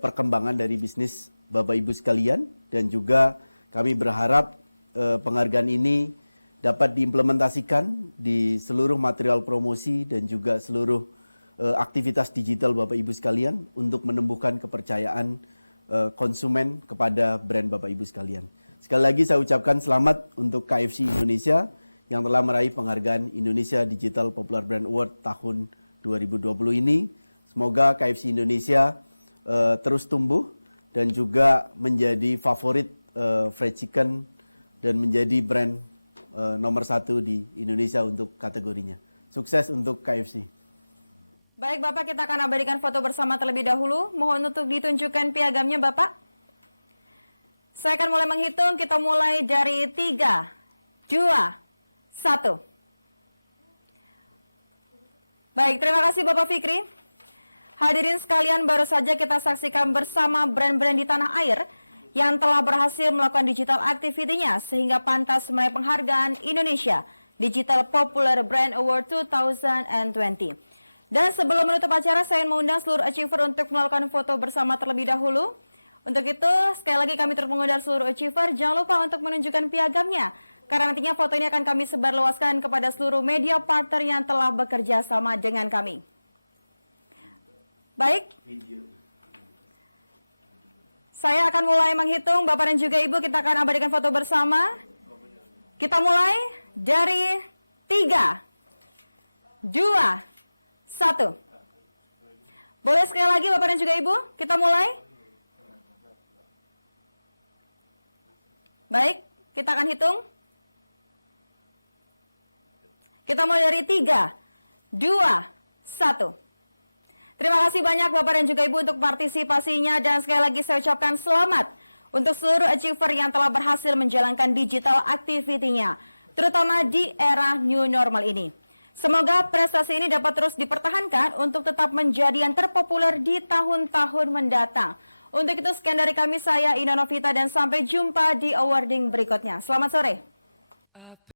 perkembangan dari bisnis Bapak Ibu sekalian, dan juga kami berharap penghargaan ini dapat diimplementasikan di seluruh material promosi dan juga seluruh aktivitas digital Bapak Ibu sekalian untuk menumbuhkan kepercayaan konsumen kepada brand Bapak Ibu sekalian. Sekali lagi saya ucapkan selamat untuk KFC Indonesia yang telah meraih penghargaan Indonesia Digital Popular Brand Award tahun 2020 ini. Semoga KFC Indonesia terus tumbuh dan juga menjadi favorit fried chicken dan menjadi brand nomor 1 di Indonesia untuk kategorinya. Sukses untuk KFC. Baik Bapak, kita akan abadikan foto bersama terlebih dahulu. Mohon untuk ditunjukkan piagamnya Bapak. Saya akan mulai menghitung, kita mulai dari 3, 2, 1. Baik, terima kasih Bapak Fikri. Hadirin sekalian, baru saja kita saksikan bersama brand-brand di tanah air yang telah berhasil melakukan digital activity-nya sehingga pantas meraih penghargaan Indonesia Digital Popular Brand Award 2020. Dan sebelum menutup acara, saya ingin mengundang seluruh achiever untuk melakukan foto bersama terlebih dahulu. Untuk itu, sekali lagi kami turut mengundang seluruh achiever, jangan lupa untuk menunjukkan piagamnya, karena nantinya foto ini akan kami sebarluaskan kepada seluruh media partner yang telah bekerja sama dengan kami. Baik, saya akan mulai menghitung, Bapak dan juga Ibu, kita akan abadikan foto bersama. Kita mulai dari 3, 2, 1. Boleh sekali lagi Bapak dan juga Ibu, kita mulai. Baik, kita akan hitung. Kita mulai dari 3, 2, 1. Terima kasih banyak Bapak dan juga Ibu untuk partisipasinya, dan sekali lagi saya ucapkan selamat untuk seluruh achiever yang telah berhasil menjalankan digital activity-nya, terutama di era new normal ini. Semoga prestasi ini dapat terus dipertahankan untuk tetap menjadi yang terpopuler di tahun-tahun mendatang. Untuk itu sekian dari kami, saya Ina Novita, dan sampai jumpa di awarding berikutnya. Selamat sore.